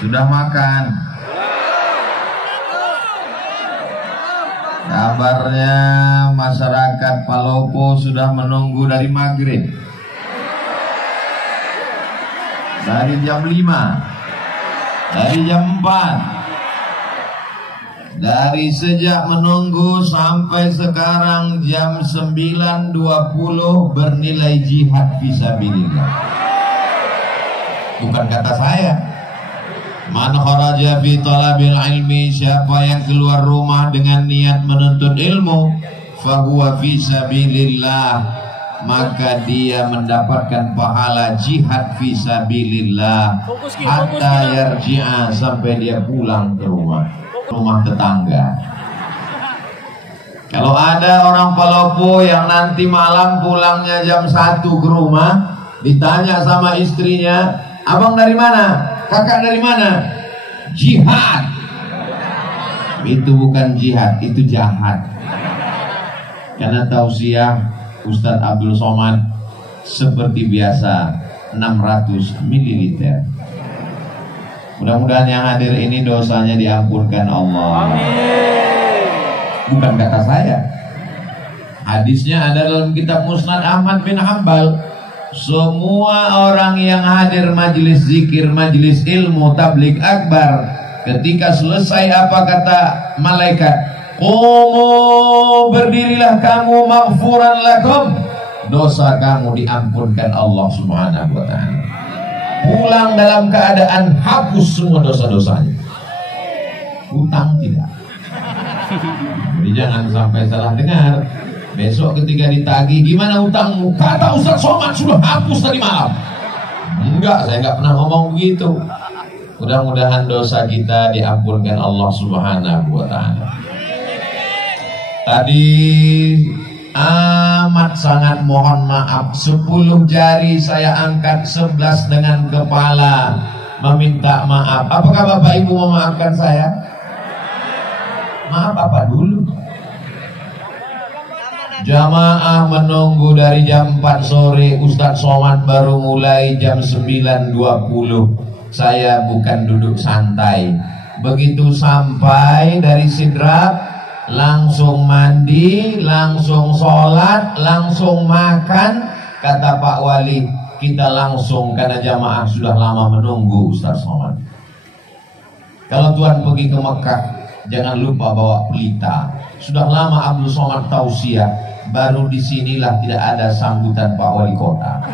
Sudah makan? Kabarnya masyarakat Palopo sudah menunggu dari maghrib, dari jam 5, dari jam 4, dari sejak menunggu sampai sekarang jam 9.20 bernilai jihad fisabilillah. Bukan kata saya. Man kharaja fi talabil ilmi, siapa yang keluar rumah dengan niat menuntut ilmu, fahuwa fi sabilillah, maka dia mendapatkan pahala jihad fi sabilillah hatta yarji'a, sampai dia pulang ke rumah tetangga. Kalau ada orang Palopo yang nanti malam pulangnya jam 1 ke rumah, ditanya sama istrinya, abang dari mana? Kakak dari mana? Jihad. Itu bukan jihad, itu jahat. Karena tausiah Ustadz Abdul Somad seperti biasa 600 ml. Mudah-mudahan yang hadir ini dosanya diampunkan Allah. Bukan kata saya. Hadisnya ada dalam kitab Musnad Ahmad bin Hanbal. Semua orang yang hadir majelis zikir, majelis ilmu, tabligh akbar, ketika selesai apa kata malaikat? Qumu, berdirilah kamu, maghfuran lakum, dosa kamu diampunkan Allah Subhanahu wa ta'ala. Pulang dalam keadaan hapus semua dosa-dosanya. Hutang tidak. Jadi jangan sampai salah dengar. Besok ketika ditagih, gimana hutangmu? Kata Ustaz Somad sudah hapus tadi malam. Enggak, saya enggak pernah ngomong begitu. Mudah-mudahan dosa kita diampunkan Allah Subhanahu wa ta'ala. Tadi amat sangat mohon maaf, 10 jari saya angkat, 11 dengan kepala meminta maaf. Apakah Bapak Ibu memaafkan saya? Maaf apa dulu? Jamaah menunggu dari jam 4 sore, Ustadz Somad baru mulai jam 9.20. Saya bukan duduk santai. Begitu sampai dari Sidrap, langsung mandi, langsung sholat, langsung makan. Kata Pak Wali, kita langsung, karena jamaah sudah lama menunggu Ustadz Somad. Kalau Tuhan pergi ke Mekah, jangan lupa bawa pelita. Sudah lama Abdul Somad tausiah, baru disinilah tidak ada sambutan Pak Wali Kota.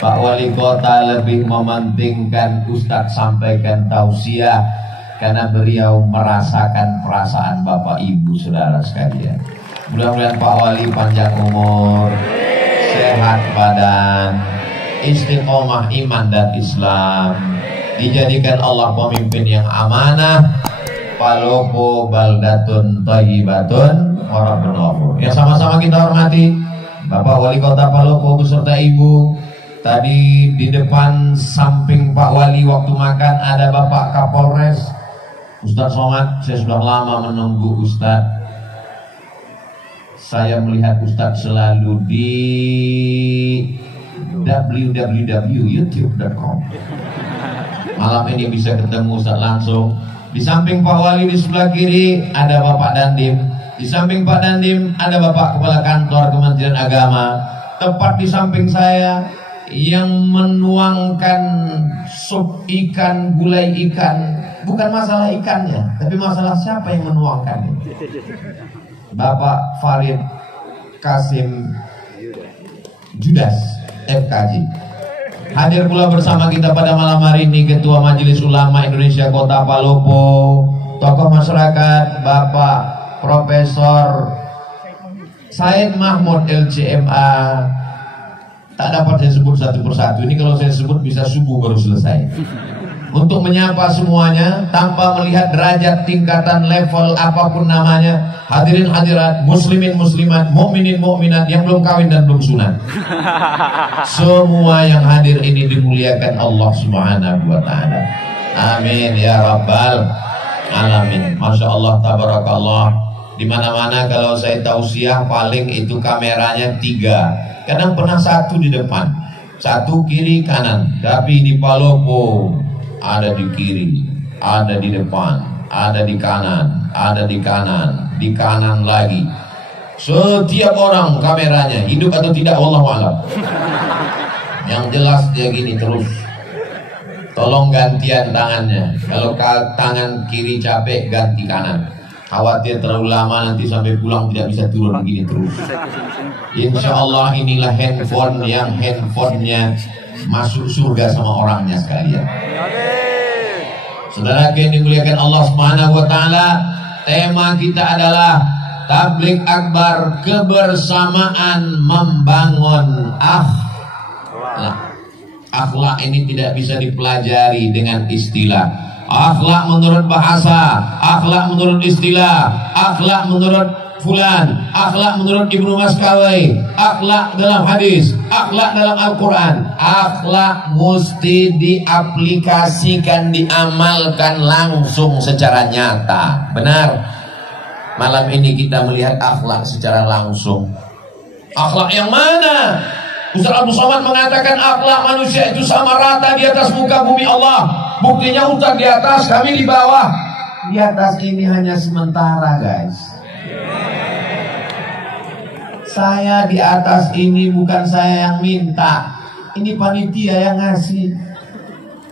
Pak Wali Kota lebih mementingkan Ustadz sampaikan tausiah, karena beliau merasakan perasaan Bapak Ibu saudara sekalian. Mudah-mudahan Pak Wali panjang umur, sehat badan, istiqomah iman dan Islam, dijadikan Allah pemimpin yang amanah. Palopo baldatun thayyibatun wa rabbun ghafur. Yang sama-sama kita hormati Bapak Wali Kota Palopo beserta Ibu. Tadi di depan samping Pak Wali waktu makan ada Bapak Kapolres Ustadz Somad. Saya sudah lama menunggu Ustadz. Saya melihat Ustadz selalu di www.youtube.com. Malam ini bisa ketemu Ustadz langsung. Di samping Pak Wali di sebelah kiri ada Bapak Dandim. Di samping Pak Dandim ada Bapak Kepala Kantor Kementerian Agama. Tepat di samping saya yang menuangkan sup ikan, gulai ikan. Bukan masalah ikannya, tapi masalah siapa yang menuangkannya. Bapak Farid Kasim Judas FKJ. Hadir pula bersama kita pada malam hari ini Ketua Majelis Ulama Indonesia Kota Palopo, tokoh masyarakat Bapak Profesor Said Mahmud LCMA. Tak dapat saya sebut satu persatu. Ini kalau saya sebut bisa subuh baru selesai. Untuk menyapa semuanya tanpa melihat derajat, tingkatan, level apapun namanya. Hadirin hadirat, muslimin muslimat, mukminin mukminat yang belum kawin dan belum sunat. Semua yang hadir ini dimuliakan Allah Subhanahu wa ta'ala. Amin ya rabbal alamin. Masya Allah, tabarakallah. Dimana-mana kalau saya tausiah paling itu kameranya 3. Kadang pernah 1 di depan. Satu kiri kanan, tapi di Palopo ada di kiri, ada di depan, ada di kanan, ada di kanan lagi. Setiap orang kameranya hidup atau tidak wallahu a'lam. Yang jelas dia gini terus. Tolong gantian tangannya. Kalau tangan kiri capek, ganti kanan. Khawatir terlalu lama nanti sampai pulang tidak bisa turun begini terus. Insya Allah inilah handphone yang handphonenya masuk surga sama orangnya sekalian. Saudara yang dimuliakan Allah Subhanahu wa taala, tema kita adalah tabligh akbar, kebersamaan membangun akhlak. Akhlak ini tidak bisa dipelajari dengan istilah. Akhlak menurut bahasa, akhlak menurut istilah, akhlak menurut fulan, akhlak menurut Ibnu Maskawai, akhlak dalam hadis, akhlak dalam Al-Quran. Akhlak mesti diaplikasikan, diamalkan langsung secara nyata. Benar? Malam ini kita melihat akhlak secara langsung. Akhlak yang mana? Ustaz Abdul Somad mengatakan akhlak manusia itu sama rata di atas muka bumi Allah. Buktinya Ustaz di atas, kami di bawah. Di atas ini hanya sementara, guys. Saya di atas ini bukan saya yang minta. Ini panitia yang ngasih.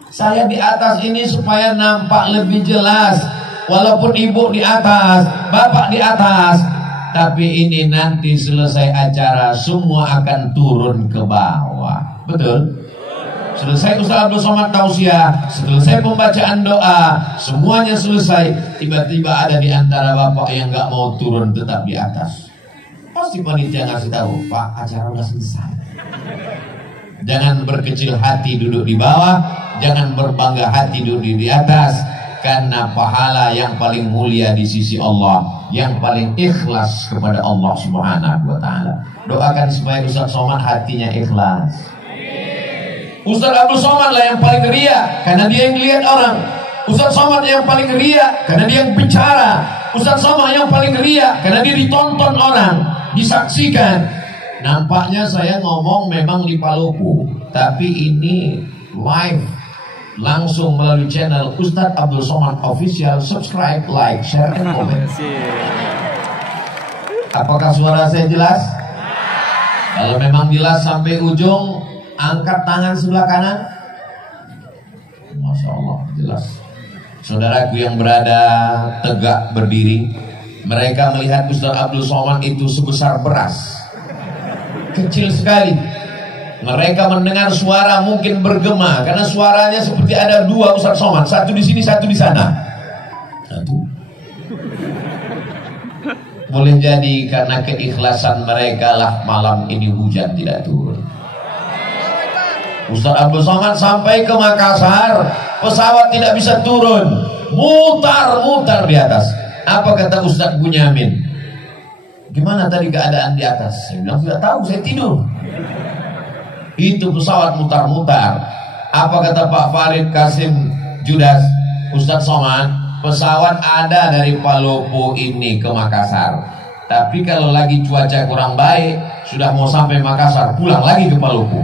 Saya di atas ini supaya nampak lebih jelas. Walaupun ibu di atas, bapak di atas, tapi ini nanti selesai acara semua akan turun ke bawah. Betul? Selesai Ustaz Abdul Somad tausiah, selesai pembacaan doa, semuanya selesai. Tiba-tiba ada di antara bapak yang gak mau turun tetap di atas. Pasti panitia ngasih tahu, Pak, acara udah selesai. Jangan berkecil hati duduk di bawah, jangan berbangga hati duduk di atas, karena pahala yang paling mulia di sisi Allah, yang paling ikhlas kepada Allah Subhanahu wa taala. Doakan supaya Ustaz Somad hatinya ikhlas. Ustaz Abdul Somad lah yang paling ria, karena dia yang lihat orang. Ustaz Somad yang paling ria, karena dia yang bicara. Ustaz Somad yang paling ria, karena dia ditonton orang, disaksikan. Nampaknya saya ngomong memang di Palopo, tapi ini live, langsung melalui channel Ustaz Abdul Somad Official. Subscribe, like, share, and comment. Apakah suara saya jelas? Kalau memang jelas sampai ujung, angkat tangan sebelah kanan. Masya Allah, jelas. Saudaraku yang berada tegak berdiri, mereka melihat Ustaz Abdul Somad itu sebesar beras, kecil sekali. Mereka mendengar suara mungkin bergema, karena suaranya seperti ada dua Ustaz Somad, satu di sini, satu di sana. Satu. Boleh jadi karena keikhlasan mereka lah malam ini hujan tidak turun. Ustaz Abdul Somad sampai ke Makassar, pesawat tidak bisa turun, mutar-mutar di atas. Apa kata Ustaz Bunyamin? Gimana tadi keadaan di atas? Saya bilang tidak tahu, saya tidur. Itu pesawat mutar-mutar. Apa kata Pak Farid Kasim Judas? Ustaz Somad, pesawat ada dari Palopo ini ke Makassar, tapi kalau lagi cuaca kurang baik, sudah mau sampai Makassar, pulang lagi ke Palopo.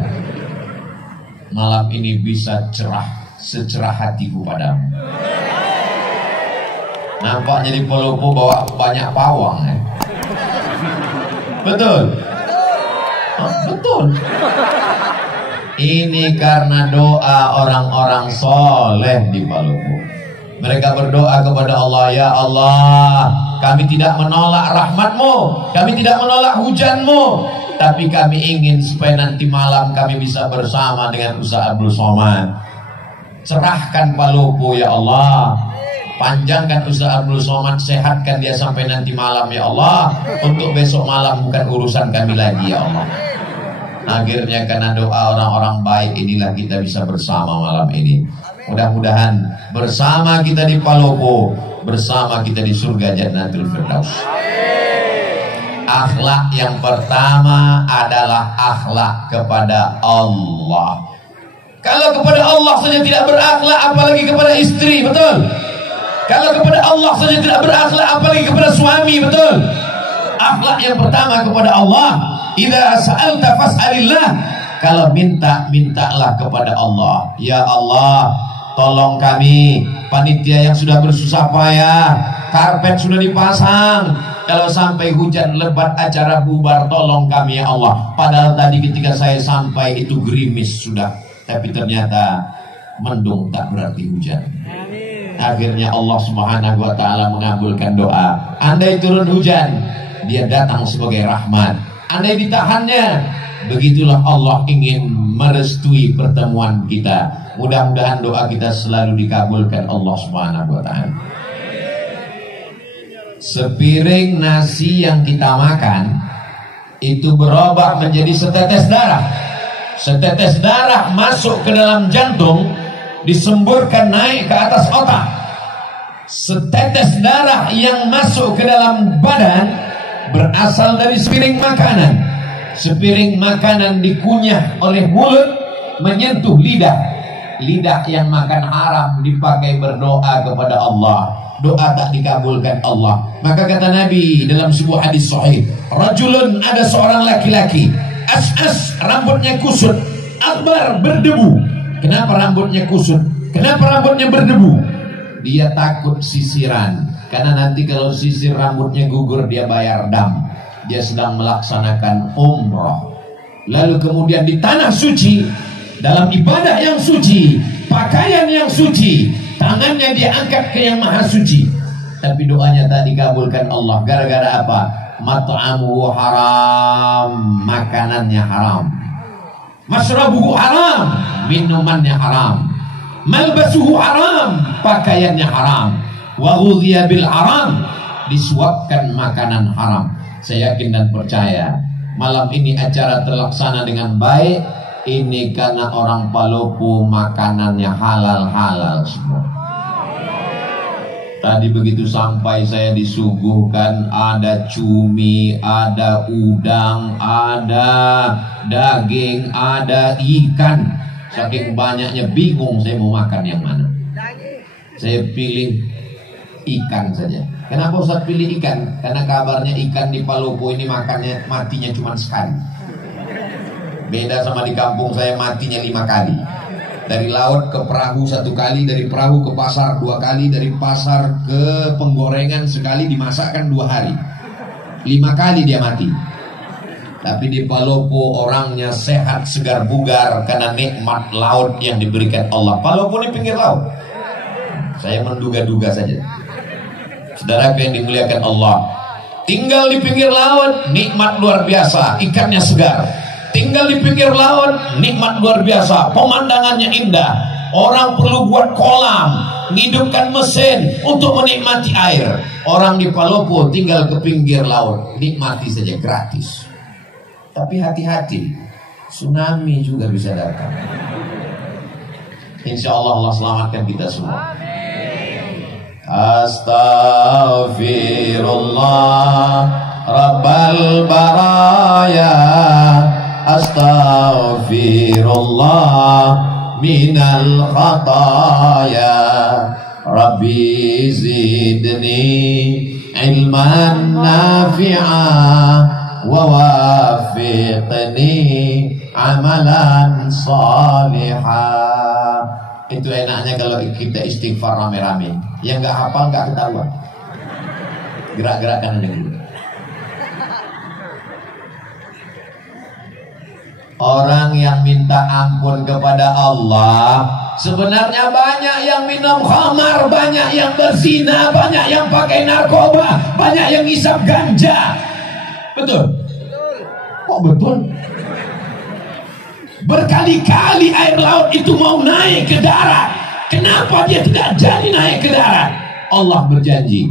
Malam ini bisa cerah secerah hatiku padamu. Nampaknya di Palopo bawa banyak pawang, ya? Betul? Oh, betul. Ini karena doa orang-orang soleh di Palopo. Mereka berdoa kepada Allah, ya Allah, kami tidak menolak rahmat-Mu, kami tidak menolak hujan-Mu, tapi kami ingin supaya nanti malam kami bisa bersama dengan Ustaz Abdul Somad. Cerahkan Palopo ya Allah, panjangkan Ustaz Abdul Somad, sehatkan dia sampai nanti malam ya Allah. Untuk besok malam bukan urusan kami lagi ya Allah. Akhirnya karena doa orang-orang baik inilah kita bisa bersama malam ini. Mudah-mudahan bersama kita di Palopo, bersama kita di surga Jannatul Firdaus. Akhlak yang pertama adalah akhlak kepada Allah. Kalau kepada Allah saja tidak berakhlak, apalagi kepada istri, betul? Kalau kepada Allah saja tidak berakhlak, apalagi kepada suami, betul? Akhlak yang pertama kepada Allah. Idza sa'alta fas'alillah. kalau mintalah kepada Allah. Ya Allah, tolong kami, panitia yang sudah bersusah payah, karpet sudah dipasang, kalau sampai hujan lebat acara bubar, tolong kami ya Allah. Padahal tadi ketika saya sampai itu gerimis sudah, tapi ternyata mendung tak berarti hujan. Akhirnya Allah Subhanahu wa ta'ala mengabulkan doa. Andai turun hujan, dia datang sebagai rahmat. Andai ditahannya, begitulah Allah ingin merestui pertemuan kita. Mudah-mudahan doa kita selalu dikabulkan Allah Subhanahu wa ta'ala. Sepiring nasi yang kita makan itu berubah menjadi setetes darah. Setetes darah masuk ke dalam jantung, disemburkan naik ke atas otak. Setetes darah yang masuk ke dalam badan berasal dari sepiring makanan. Sepiring makanan dikunyah oleh mulut, menyentuh lidah. Lidah yang makan haram dipakai berdoa kepada Allah. Doa tak dikabulkan Allah. Maka kata Nabi dalam sebuah hadis sahih, rajulun, ada seorang laki-laki, as-as, rambutnya kusut, akbar, berdebu. Kenapa rambutnya kusut? Kenapa rambutnya berdebu? Dia takut sisiran, karena nanti kalau sisir rambutnya gugur dia bayar dam. Dia sedang melaksanakan umrah. Lalu kemudian di tanah suci, dalam ibadah yang suci, pakaian yang suci, tangannya dia angkat ke yang maha suci, tapi doanya tak dikabulkan Allah. Gara-gara apa? Mat'amuhu haram, makanannya haram. Masrabuhu haram, minumannya haram. Malbasuhu haram, pakaiannya haram. Wa ghudhiya bil haram, disuapkan makanan haram. Saya yakin dan percaya malam ini acara terlaksana dengan baik. Ini karena orang Palopo makanannya halal-halal semua. Tadi begitu sampai saya disuguhkan ada cumi, ada udang, ada daging, ada ikan. Saking banyaknya bingung saya mau makan yang mana. Saya pilih ikan saja. Kenapa Ustaz pilih ikan? Karena kabarnya ikan di Palopo ini makannya matinya cuma sekali. Beda sama di kampung saya, matinya 5 kali. Dari laut ke perahu 1 kali, dari perahu ke pasar 2 kali, dari pasar ke penggorengan sekali, dimasakkan 2 hari. 5 kali dia mati. Tapi di Palopo orangnya sehat, segar, bugar karena nikmat laut yang diberikan Allah. Palopo ini pinggir laut. Saya menduga-duga saja. Saudaraku yang dimuliakan Allah, tinggal di pinggir laut, nikmat luar biasa, ikannya segar. Tinggal di pinggir laut, nikmat luar biasa, pemandangannya indah. Orang perlu buat kolam, ngidupkan mesin untuk menikmati air. Orang di Palopo tinggal ke pinggir laut, nikmati saja gratis. Tapi hati-hati, tsunami juga bisa datang. Insya Allah Allah selamatkan kita semua. Astaghfirullah Rabbal baraya, astaghfirullah minal khataya, Rabbi zidni ilman nafi'a wa wafiqni amalan salihah. Itu enaknya kalau kita istighfar rame-rame. Yang gak hafal gak ketahuan, gerak-gerakan aja dulu. Orang yang minta ampun kepada Allah, sebenarnya banyak yang minum khamar, banyak yang berzina, banyak yang pakai narkoba, banyak yang ngisap ganja. Betul? Kok betul? Berkali-kali air laut itu mau naik ke darat. Kenapa dia tidak jadi naik ke darat? Allah berjanji,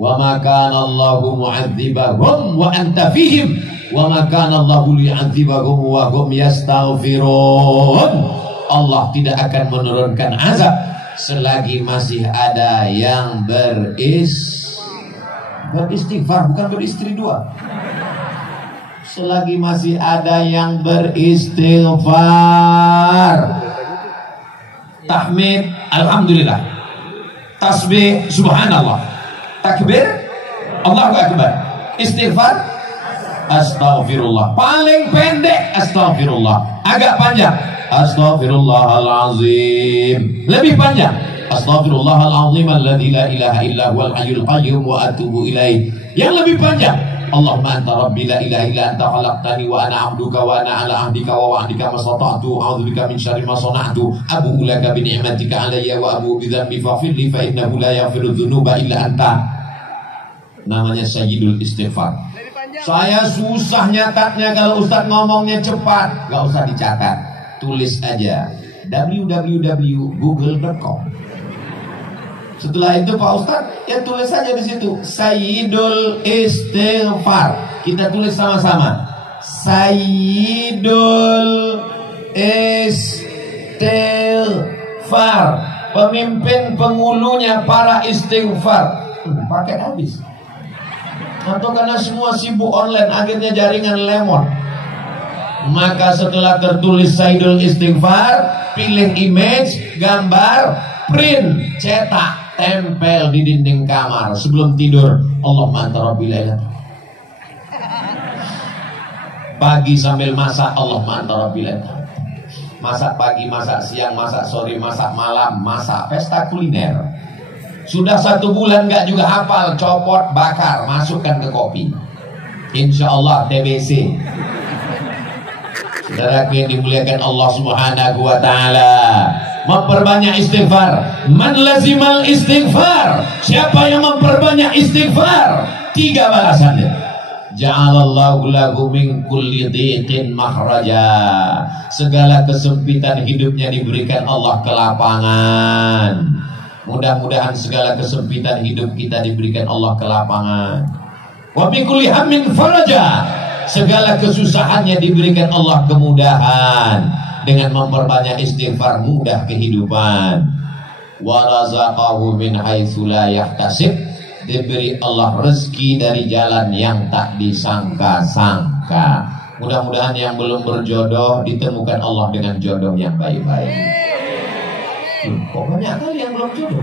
wa ma kana Allahu mu'adzibahum wa anta fihim wa ma kana Allahu li'adzibahum wa hum yastaghfirun. Allah tidak akan menurunkan azab selagi masih ada yang beristighfar, bukan beristri dua. Selagi masih ada yang beristighfar, tahmid alhamdulillah, tasbih subhanallah, takbir Allahu akbar, istighfar Astaghfirullah. Paling pendek astaghfirullah. Agak panjang astaghfirullahalazim. Lebih panjang astaghfirullahalazim alladzi la ilaha illa huwal hayyul qayyum wa atubu ilaih. Yang lebih panjang Allahumma anta rabbi la ilaha illa anta khalaqtani wa ana 'abduka wa ana 'ala 'ahdika wa wa'dika mastata'tu a'udzubika min syarri ma sana'tu abu'u laka bi ni'matika 'alayya wa abu'u bi dhanbi faghfir li fa innahu la yaghfiru dzunuba illa anta. Namanya Sayyidul Istighfar. Saya susah nyatatnya kalau Ustaz ngomongnya cepat. Gak usah dicatat, tulis aja www.google.com. Setelah itu Pak Ustaz, ya tulis saja di situ Sayyidul Istighfar. Kita tulis sama-sama Sayyidul Istighfar, pemimpin penghulunya para istighfar. Pakai habis. Atau karena semua sibuk online, akhirnya jaringan lemot. Maka setelah tertulis Sayyidul Istighfar, pilih image, gambar, print, cetak, tempel di dinding kamar sebelum tidur. Allahumma anta rabbi la ilaha. Pagi sambil masak Allahumma anta rabbi la ilaha. Masak pagi, masak siang, masak sore, masak malam, masak pesta kuliner. Sudah 1 bulan gak juga hafal, copot, bakar, masukkan ke kopi. Insya Allah TBC. Saudaraku yang dimuliakan Allah Subhanahu wa ta'ala, memperbanyak istighfar. Man lazimal istighfar, siapa yang memperbanyak istighfar, 3 balasannya. Ja'alallahu lahu min kulli dhiqin makhraja. Segala kesempitan hidupnya diberikan Allah kelapangan. Mudah-mudahan segala kesempitan hidup kita diberikan Allah kelapangan. Wa min kulli hammin faraja. Segala kesusahannya diberikan Allah kemudahan. Dengan memperbanyak istighfar mudah kehidupan. Wa razaqahu min haitsu la yahtasib. Diberi Allah rezeki dari jalan yang tak disangka-sangka. Mudah-mudahan yang belum berjodoh ditemukan Allah dengan jodoh yang baik-baik. Kok banyak kali yang belum jodoh?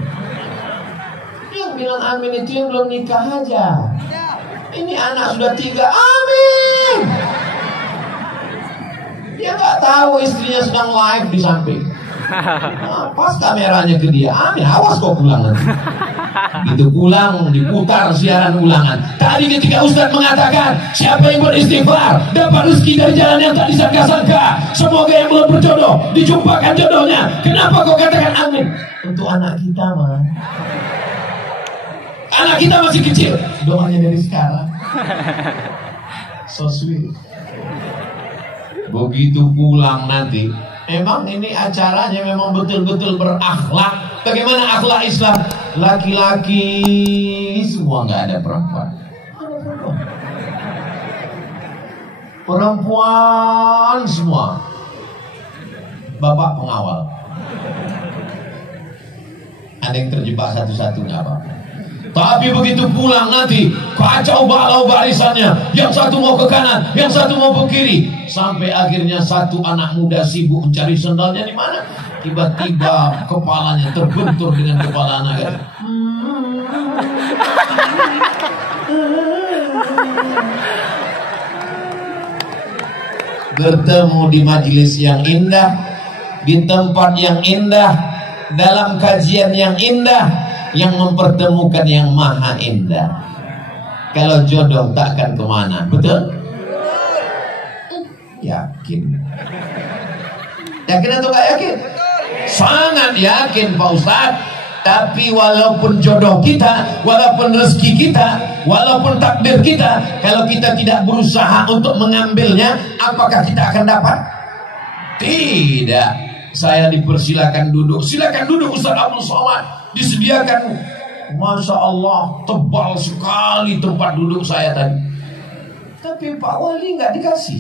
Yang bilang amin itu yang belum nikah aja. Ini anak sudah 3, amin. Dia gak tahu istrinya sedang live di samping. Nah, pas kameranya ke dia, amin, awas kau pulang nanti. Gitu pulang, diputar siaran ulangan. Tadi ketika Ustaz mengatakan siapa yang beristighfar dapat rezeki dari jalan yang tak disangka-sangka. Semoga yang belum berjodoh dijumpakan jodohnya. Kenapa kau katakan amin? Untuk anak kita mah. Anak kita masih kecil, doanya dari sekarang. So sweet. Begitu pulang nanti, memang ini acaranya memang betul-betul berakhlak. Bagaimana akhlak Islam? Laki-laki semua, nggak ada perempuan. Perempuan semua. Bapak pengawal. Ada yang terjebak satu-satu nggak apa-apa. Tapi begitu pulang nanti kacau balau barisannya. Yang satu mau ke kanan, yang satu mau ke kiri. Sampai akhirnya satu anak muda sibuk mencari sendalnya di mana. Tiba-tiba kepalanya terbentur dengan kepala anak. Bertemu di majelis yang indah, di tempat yang indah, dalam kajian yang indah, yang mempertemukan yang maha indah. Kalau jodoh takkan kemana, betul? Yakin? Yakin atau gak yakin? Sangat yakin Pak Ustadz. Tapi walaupun jodoh kita, walaupun rezeki kita, walaupun takdir kita, kalau kita tidak berusaha untuk mengambilnya, apakah kita akan dapat? Tidak. Saya dipersilakan duduk. Silakan duduk Ustaz Abdul Somad. Disediakan, Masya Allah, tebal sekali tempat duduk saya tadi. Tapi Pak Wali nggak dikasih.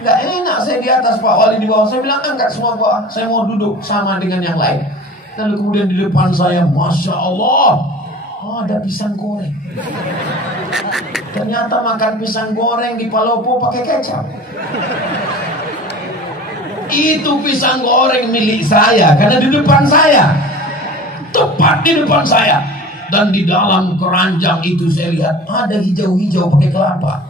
Nggak enak saya di atas, Pak Wali di bawah. Saya bilang angkat semua Pak, saya mau duduk sama dengan yang lain. Lalu kemudian di depan saya, Masya Allah, ada pisang goreng. Ternyata makan pisang goreng di Palopo pakai kecap. Itu pisang goreng milik saya, karena di depan saya, tepat di depan saya. Dan di dalam keranjang itu saya lihat ada hijau-hijau pakai kelapa.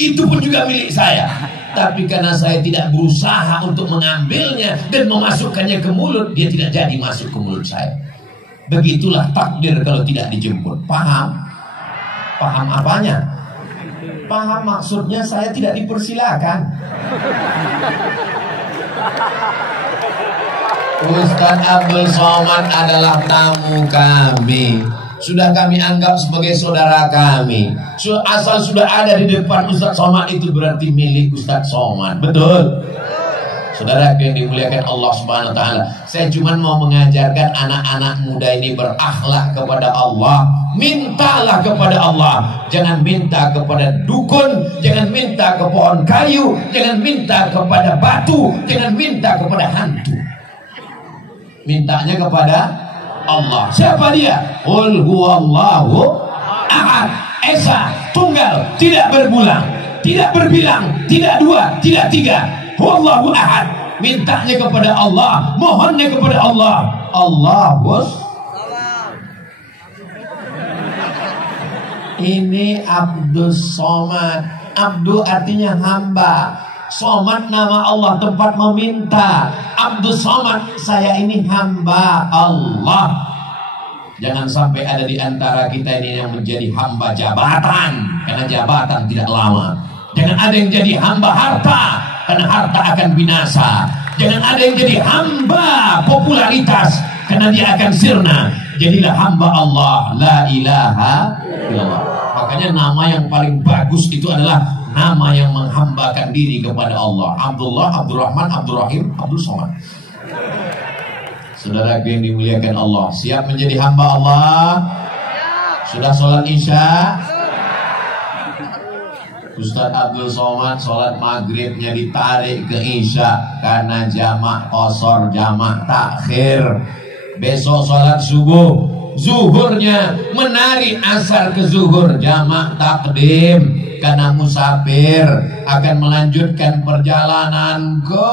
itu pun juga milik saya. Tapi karena saya tidak berusaha untuk mengambilnya dan memasukkannya ke mulut, dia tidak jadi masuk ke mulut saya. Begitulah takdir kalau tidak dijemput. Paham? Paham apanya? Paham maksudnya saya tidak dipersilakan. Ustadz Abdul Somad adalah tamu kami. Sudah kami anggap sebagai saudara kami. Asal sudah ada di depan Ustadz Somad itu berarti milik Ustadz Somad. Betul? Saudara yang dimuliakan Allah Subhanahu wa taala. Saya cuma mau mengajarkan anak-anak muda ini berakhlak kepada Allah. Mintalah kepada Allah. Jangan minta kepada dukun, jangan minta ke pohon kayu, jangan minta kepada batu, jangan minta kepada hantu. Mintanya kepada Allah. Siapa dia? Qul huwallahu ahad. Esa, tunggal, tidak berbulang, tidak berbilang, tidak dua, tidak tiga. Huwallahu ahad. Mintanya kepada Allah, mohonnya kepada Allah. Allahus. Ini Abdul Somad. Abdul artinya hamba. Somad nama Allah, tempat meminta. Abdul Somad, saya ini hamba Allah. Jangan sampai ada di antara kita ini yang menjadi hamba jabatan, karena jabatan tidak lama. Jangan ada yang jadi hamba harta, karena harta akan binasa. Jangan ada yang jadi hamba popularitas, karena dia akan sirna. Jadilah hamba Allah, la ilaha illallah. Makanya nama yang paling bagus itu adalah nama yang menghambakan diri kepada Allah. Abdullah, Abdurrahman, Abdurrahim, Abdul Somad. Saudara yang dimuliakan Allah, siap menjadi hamba Allah? Sudah sholat isya? Ustadz Abdul Somad sholat maghribnya ditarik ke isya karena jamak qasar, jamak takhir. Besok sholat subuh, zuhurnya menari asar ke zuhur, jamak takdim. Karena musafir akan melanjutkan perjalanan ke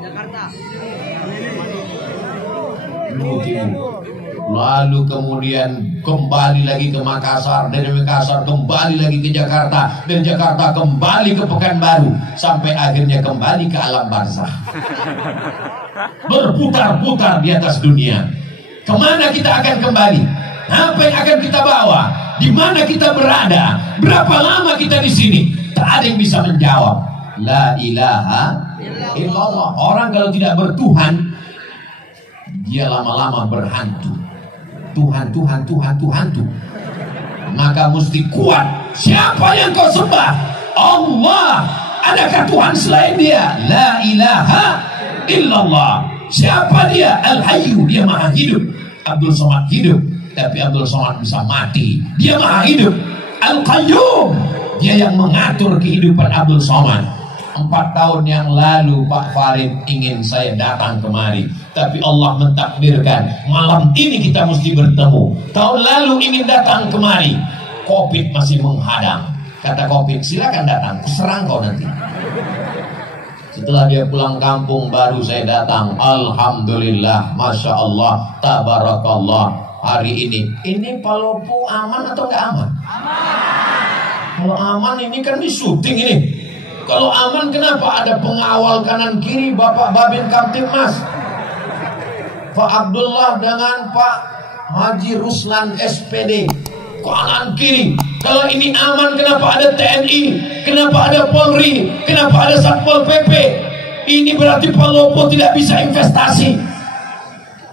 Jakarta, lalu kemudian kembali lagi ke Makassar, dari Makassar kembali lagi ke Jakarta, dari Jakarta kembali ke Pekanbaru, sampai akhirnya kembali ke alam barzah. Berputar-putar di atas dunia. Kemana kita akan kembali? Apa yang akan kita bawa? Di mana kita berada? Berapa lama kita di sini? Tak ada yang bisa menjawab. La ilaha illallah. Orang kalau tidak bertuhan, dia lama-lama berhantu. Tuhan, Tuhan, Tuhan, Tuhan, Tuhan. Maka mesti kuat. Siapa yang kau sembah? Allah. Adakah Tuhan selain dia? La ilaha illallah. Siapa dia? Al-Hayyu. Dia maha hidup. Abdul Somad hidup, tapi Abdul Somad bisa mati. Dia maha hidup. Al-Qayyum. Dia yang mengatur kehidupan Abdul Somad. 4 tahun yang lalu Pak Farid ingin saya datang kemari, tapi Allah mentakdirkan malam ini kita mesti bertemu. Tahun lalu ingin datang kemari, Covid masih menghadang. Kata Covid, silakan datang, kuserang kau nanti. Setelah dia pulang kampung baru saya datang. Alhamdulillah, Masya Allah, Tabarakallah. Hari ini Palopo aman atau nggak aman? Kalau aman ini kan di syuting ini. Kalau aman kenapa ada pengawal kanan kiri Bapak Babin Kamtibmas, Pak Abdullah dengan Pak Haji Ruslan SPD kanan kiri. Kalau ini aman kenapa ada TNI? Kenapa ada Polri? Kenapa ada Satpol PP? Ini berarti Palopo tidak bisa investasi.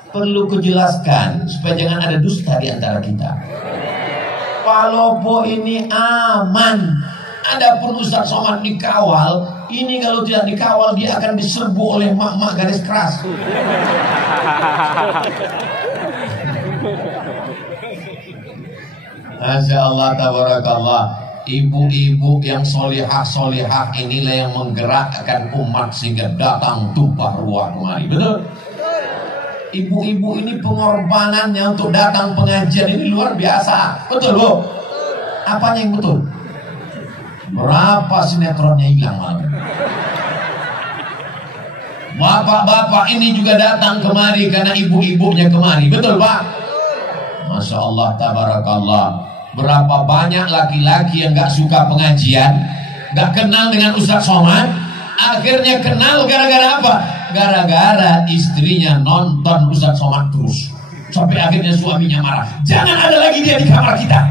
Perlu kujelaskan supaya jangan ada dusta di antara kita. Palopo ini aman. Adapun Ustadz Somad dikawal, ini kalau tidak dikawal dia akan diserbu oleh mak-mak garis keras. Masya Allah, tabarakallah. Ibu-ibu yang solihah-solihah inilah yang menggerakkan umat sehingga datang tumpah ruah kemari. Betul? Ibu-ibu ini pengorbanannya untuk datang pengajian ini luar biasa. Betul, Bu? Apanya yang betul? Berapa sinetronnya hilang malam? Bapak-bapak ini juga datang kemari karena ibu-ibunya kemari. Betul, Pak? Masya Allah, tabarakallah. Berapa banyak laki-laki yang gak suka pengajian, gak kenal dengan Ustaz Somad, akhirnya kenal gara-gara apa? Gara-gara istrinya nonton Ustaz Somad terus, sampai akhirnya suaminya marah. Jangan ada lagi dia di kamar kita.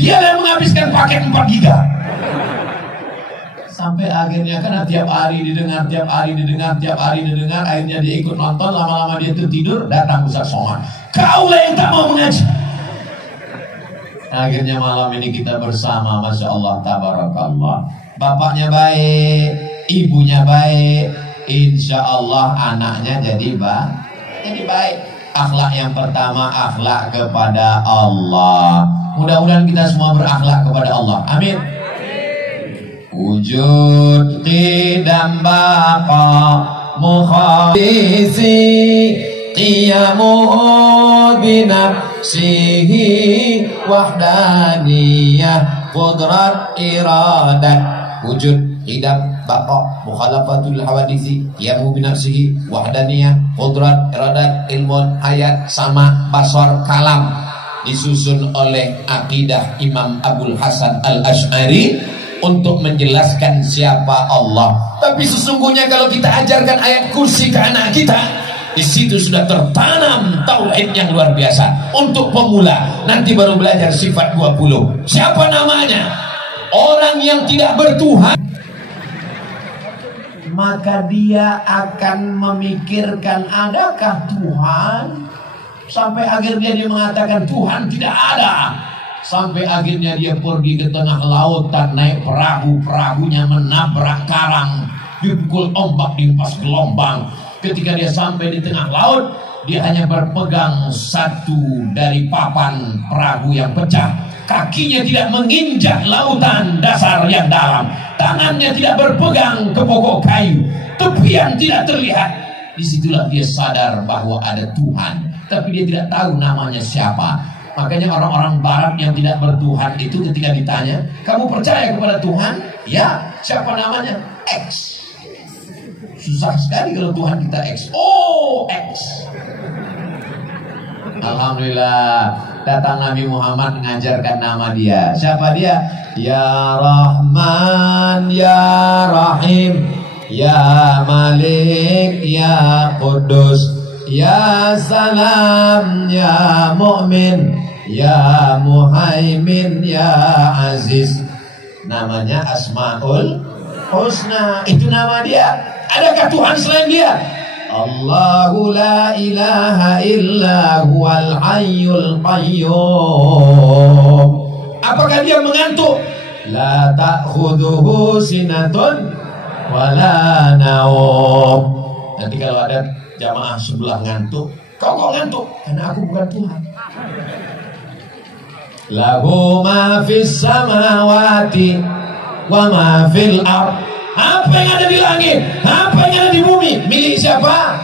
Dia yang menghabiskan paket 4 giga. Sampai akhirnya kan tiap hari didengar, akhirnya dia ikut nonton, lama-lama dia tertidur, datang Ustaz Somad. Kau yang tak mau mengaji. Akhirnya malam ini kita bersama, Masya Allah, tabarakallah. Bapaknya baik, ibunya baik, insya Allah anaknya jadi baik. Akhlak yang pertama, akhlak kepada Allah. Mudah-mudahan kita semua berakhlak kepada Allah. Amin. Wujud qidam baqa mukhalisi qiyamuhu binafsihi wahdaniyah qudrat iradat. Wujud qidam baqa mukhalafatul hawadisi qiyamuhu binafsihi wahdaniyah qudrat iradat, ilmun ayat sama basar kalam, disusun oleh akidah Imam Abul Hasan Al-Asy'ari untuk menjelaskan siapa Allah. Tapi sesungguhnya kalau kita ajarkan ayat kursi ke anak kita, di situ sudah tertanam tauhid yang luar biasa. Untuk pemula, nanti baru belajar sifat 20. Siapa namanya? Orang yang tidak bertuhan, maka dia akan memikirkan adakah Tuhan, sampai akhirnya dia mengatakan Tuhan tidak ada. Sampai akhirnya dia pergi ke tengah lautan, naik perahunya menabrak karang, dipukul ombak, dihempas gelombang. Ketika dia sampai di tengah laut, dia hanya berpegang satu dari papan perahu yang pecah. Kakinya tidak menginjak lautan dasar yang dalam, tangannya tidak berpegang ke pokok kayu, tepian tidak terlihat. Disitulah dia sadar bahwa ada Tuhan, tapi dia tidak tahu namanya siapa. Makanya orang-orang barat yang tidak bertuhan itu ketika ditanya, kamu percaya kepada Tuhan? Ya. Siapa namanya? X. Susah sekali kalau Tuhan kita X. Oh, X. Alhamdulillah, datang Nabi Muhammad mengajarkan nama dia. Siapa dia? Ya Rahman, Ya Rahim, Ya Malik, Ya Qudus, Ya Salam, Ya Mu'min, Ya Muhaimin, Ya Aziz. Namanya Asmaul Husna. Itu nama dia. Adakah Tuhan selain dia? Allahu la ilaha illa huwal hayyul qayyum. Apakah dia mengantuk? La ta'khudhuhu sinatun wala naum. Nanti kalau ada jamaah sebelah ngantuk, kok ngantuk? Karena aku bukan Tuhan. Lahu ma fis samawati wa ma fil ard. Apa yang ada di langit, apa yang ada di bumi, milik siapa?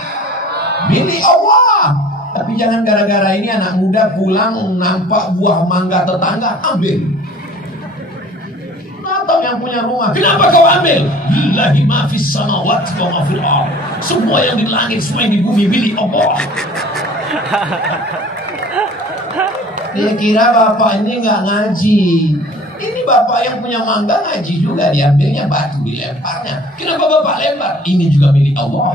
Milik Allah. Tapi jangan gara-gara ini anak muda pulang nampak buah mangga tetangga, ambil. Atau yang punya rumah, kenapa kau ambil? Lillahi ma fis samawati wa ma fil ard. Semua yang di langit, semua yang di bumi milik Allah. Dia kira bapak ini nggak ngaji. Ini bapak yang punya mangga ngaji juga, diambilnya batu, dilemparnya. Kenapa bapak lempar? Ini juga milik Allah.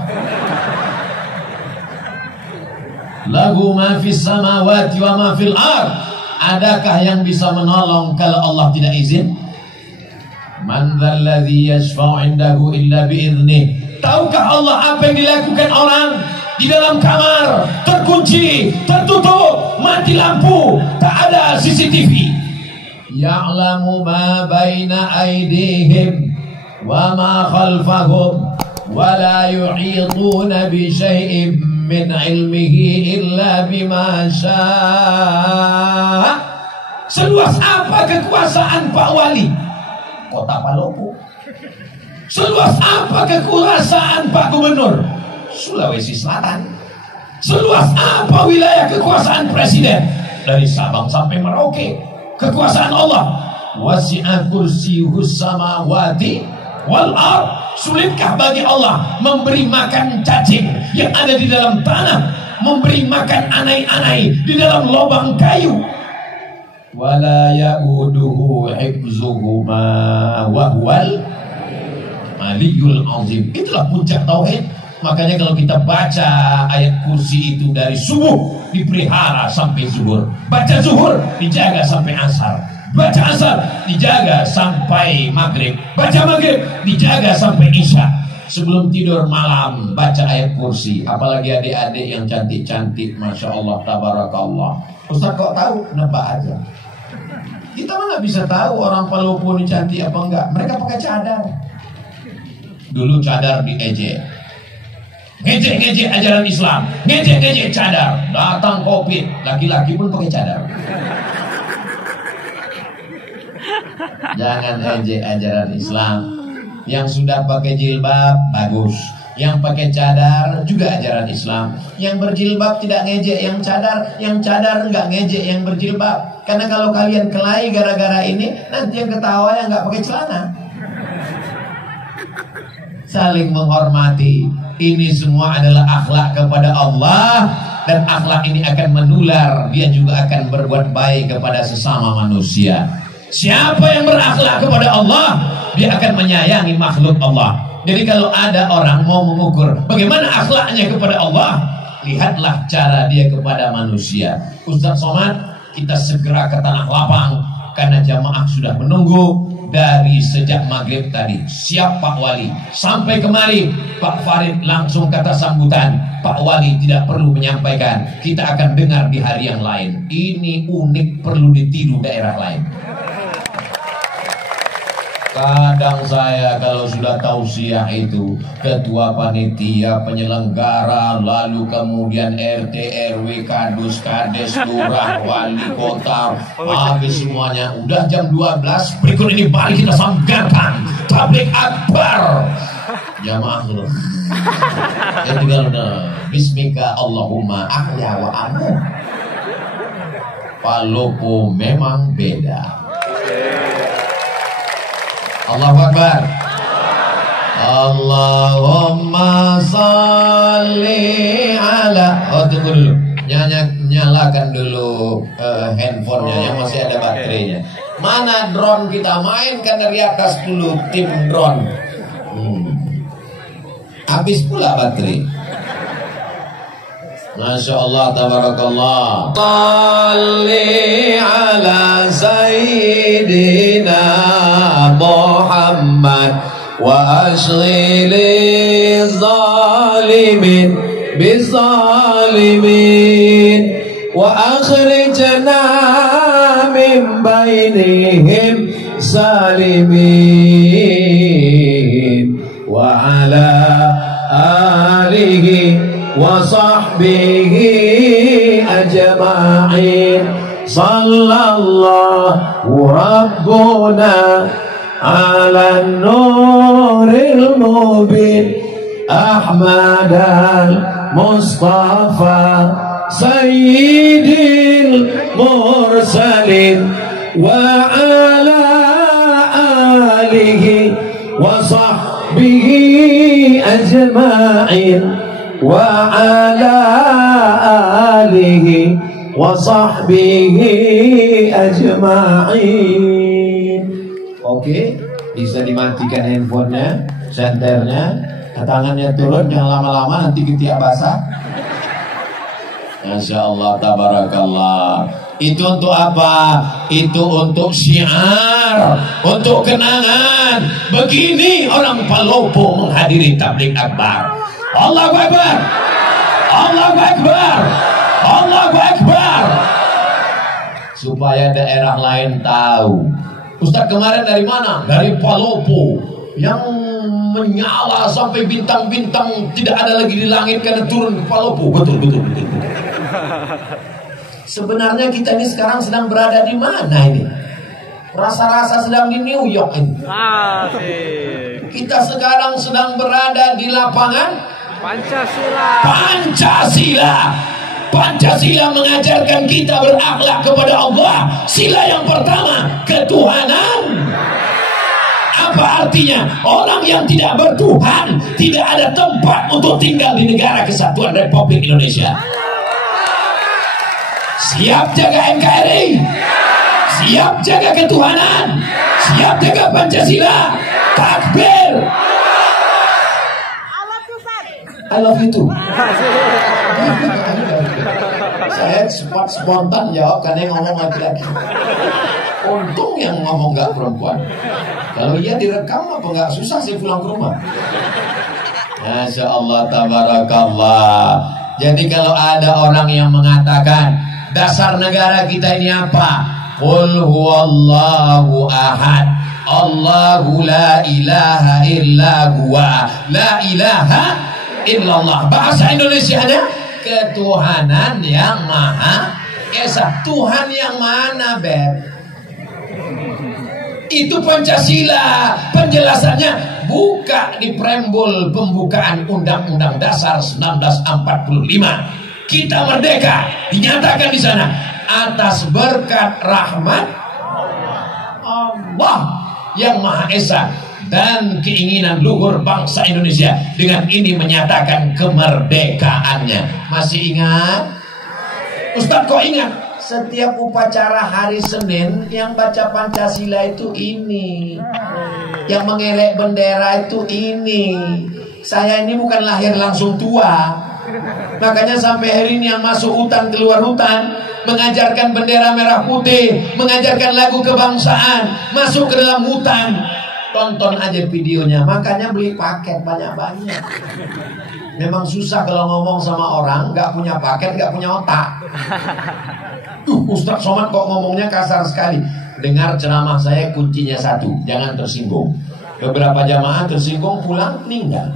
Lahu ma fis samawati wa ma fil ard. Adakah yang bisa menolong kalau Allah tidak izin? Man dzalladzi yashfa'u 'indahu illa bi'idzni. Tahukah Allah apa yang dilakukan orang di dalam kamar, terkunci, tertutup, mati lampu, tak ada CCTV? Ya'lamu ma baina aydihim wa ma khalfahum wa la yu'iduna bi syai'in min ilmihi illa bima syaa. Seluas apa kekuasaan Pak Wali Kota Palopo? Seluas apa kekuasaan Pak Gubernur Sulawesi Selatan? Seluas apa wilayah kekuasaan Presiden dari Sabang sampai Merauke? Kekuasaan Allah. Wasi'a kursiyyuhus samawati wal ard. Sulitkah bagi Allah memberi makan cacing yang ada di dalam tanah, memberi makan anai-anai di dalam lubang kayu? wala ya'uduhu hifzuhuma wa huwal aliyul azim. Itulah puncak tauhid. Makanya kalau kita baca ayat kursi itu dari subuh dipelihara sampai zuhur, baca zuhur dijaga sampai asar, baca asar dijaga sampai maghrib, baca maghrib dijaga sampai isya. Sebelum tidur malam baca ayat kursi. Apalagi adik-adik yang cantik-cantik, masya Allah, tabarakallah. Ustaz kok tahu? Nebak aja. Kita mah nggak bisa tahu orang Palopo ini cantik apa enggak. Mereka pakai cadar. Dulu cadar diejek, ngejek-ngejek ajaran Islam, ngejek-ngejek cadar. Datang Covid, laki-laki pun pakai cadar. Jangan ejek ajaran Islam. Yang sudah pakai jilbab bagus, yang pakai cadar juga ajaran Islam. Yang berjilbab tidak ngejek yang cadar nggak ngejek yang berjilbab. Karena kalau kalian kelahi gara-gara ini, nanti yang ketawa yang nggak pakai celana. Saling menghormati. Ini semua adalah akhlak kepada Allah, dan akhlak ini akan menular. Dia juga akan berbuat baik kepada sesama manusia. Siapa yang berakhlak kepada Allah, dia akan menyayangi makhluk Allah. Jadi kalau ada orang mau mengukur bagaimana akhlaknya kepada Allah, lihatlah cara dia kepada manusia. Ustaz Somad, kita segera ke tanah lapang karena jamaah sudah menunggu dari sejak maghrib tadi. Siap Pak Wali. Sampai kemari Pak Farid langsung kata sambutan, Pak Wali tidak perlu menyampaikan, kita akan dengar di hari yang lain. Ini unik, perlu ditiru daerah lain. Kadang saya kalau sudah tausiah itu, ketua panitia, penyelenggara, lalu kemudian RT, RW, kadus, kades, lurah, wali kota, habis semuanya. Udah jam 12, berikut ini mari kita sanggarkan tablik akbar. Jamaah dulu. Ya tinggal udah. Bismika Allahumma ahya wa amu. Palopo memang beda. Allahu Akbar. Allahumma salli ala. Oh tunggu dulu, nyalakan dulu handphonenya yang masih ada baterainya. Mana drone kita? Mainkan dari atas dulu tim drone. Habis pula baterai. Masya Allah, tabarakallah. Salli ala Sayyidina Muhammad wa ashghili zalimin bizalimin wa akhrijna min bainihim salimin wa ala alihi wa sahbihi ajma'in. Sallallahu rabbuna ala nuril mubin Ahmad al-Mustafa sayyidil mursalin wa ala alihi wa sahbihi ajma'in wa ala alihi wa sahbihi ajma'in. Oke, bisa dimatikan handphonenya, senternya, tangannya turun, jangan lama-lama nanti ketiak basah. Masya Allah, tabarakallah. Itu untuk apa? Itu untuk syiar, untuk kenangan. Begini orang Palopo menghadiri tablik akbar. Allahu Akbar, Allahu Akbar, Allahu Akbar. Supaya daerah lain tahu. Ustaz kemarin dari mana? Dari Palopo. Yang menyala sampai bintang-bintang tidak ada lagi di langit karena turun ke Palopo. Betul. Sebenarnya kita ini sekarang sedang berada di mana ini? Rasa-rasa sedang di New York ini. Kita sekarang sedang berada di lapangan Pancasila mengajarkan kita berakhlak kepada Allah. Sila yang pertama, ketuhanan. Apa artinya? Orang yang tidak bertuhan tidak ada tempat untuk tinggal di negara Kesatuan Republik Indonesia. Siap jaga NKRI? Siap jaga ketuhanan? Siap jaga Pancasila? Takbir. I love you too. Saya spontan jawab karena yang ngomong laki-laki. Untung yang ngomong gak perempuan. Kalau iya direkam apa gak susah sih pulang ke rumah. Masya Allah, tabarakallah. Jadi kalau ada orang yang mengatakan dasar negara kita ini apa? Qul huwallahu ahad, Allahu la ilaha illa huwa, la ilaha illallah. Bahasa Indonesianya ketuhanan yang maha esa. Tuhan yang mana, Beb? Itu Pancasila. Penjelasannya buka di preambul pembukaan Undang-Undang Dasar 1945. Kita merdeka, dinyatakan di sana atas berkat rahmat Allah yang Maha Esa dan keinginan luhur bangsa Indonesia. Dengan ini menyatakan kemerdekaannya. Masih ingat? Ustadz kok ingat? Setiap upacara hari Senin yang baca Pancasila itu ini, yang mengelek bendera itu ini. Saya ini bukan lahir langsung tua, makanya sampai hari ini yang masuk hutan keluar hutan, mengajarkan bendera merah putih, mengajarkan lagu kebangsaan, masuk ke dalam hutan. Tonton aja videonya. Makanya beli paket banyak-banyak. Memang susah kalau ngomong sama orang gak punya paket, gak punya otak. Ustaz Somad kok ngomongnya kasar sekali. Dengar ceramah saya, kuncinya satu, jangan tersinggung. Beberapa jamaah tersinggung, pulang meninggal.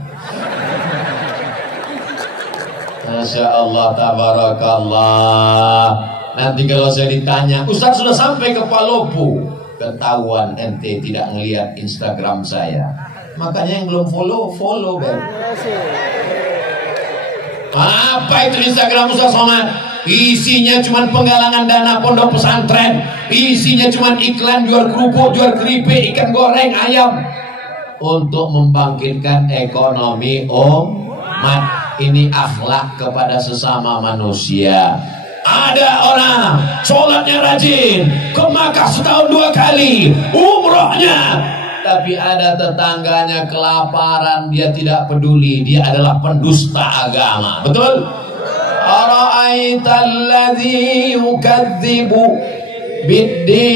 Masya Allah, tabarakallah. Nanti kalau saya ditanya, Ustaz sudah sampai ke Palopo, ketahuan ente tidak ngelihat Instagram saya. Makanya yang belum follow Ben. Apa itu Instagram Ustaz Somad? Isinya cuma penggalangan dana pondok pesantren, isinya cuma iklan jual kerupuk, jual keripik, ikan goreng, ayam, untuk membangkitkan ekonomi umat. Ini akhlak kepada sesama manusia. Ada orang sholatnya rajin, ke Makkah setahun 2 kali, umrohnya, tapi ada tetangganya kelaparan, dia tidak peduli, dia adalah pendusta agama. Betul? Ara'aital ladzi yukadzibu biddin.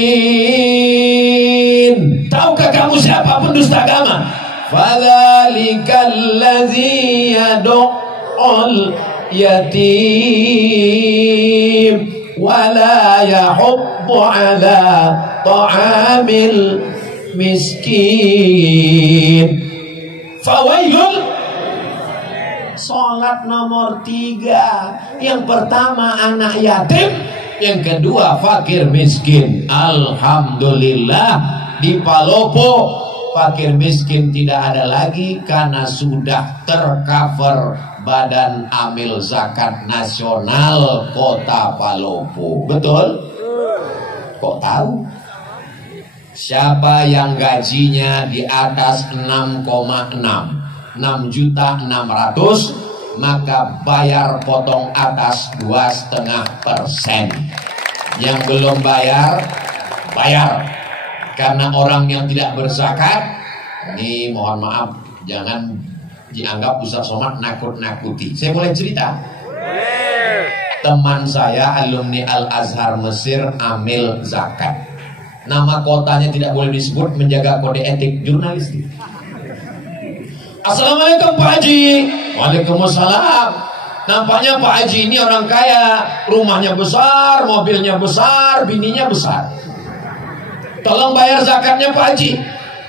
Tahukah kamu siapa pendusta agama? Fadzalikal ladzi yad'ul yatim wala yahuddu ala ta'amil miskin. Fawailul. Sholat nomor 3. Yang pertama anak yatim, yang kedua fakir miskin. Alhamdulillah di Palopo fakir miskin tidak ada lagi karena sudah tercover Badan Amil Zakat Nasional Kota Palopo. Betul? Kok tahu? Siapa yang gajinya di atas 6,6 maka bayar potong atas 2,5%. Yang belum bayar, bayar. Karena orang yang tidak berzakat, ini mohon maaf, jangan dianggap Ustaz Somad nakut-nakuti. Saya boleh cerita? Teman saya alumni Al-Azhar Mesir amil zakat. Nama kotanya tidak boleh disebut, menjaga kode etik jurnalistik. Assalamualaikum Pak Haji. Waalaikumsalam. Nampaknya Pak Haji ini orang kaya, rumahnya besar, mobilnya besar, bininya besar. Tolong bayar zakatnya Pak Haji.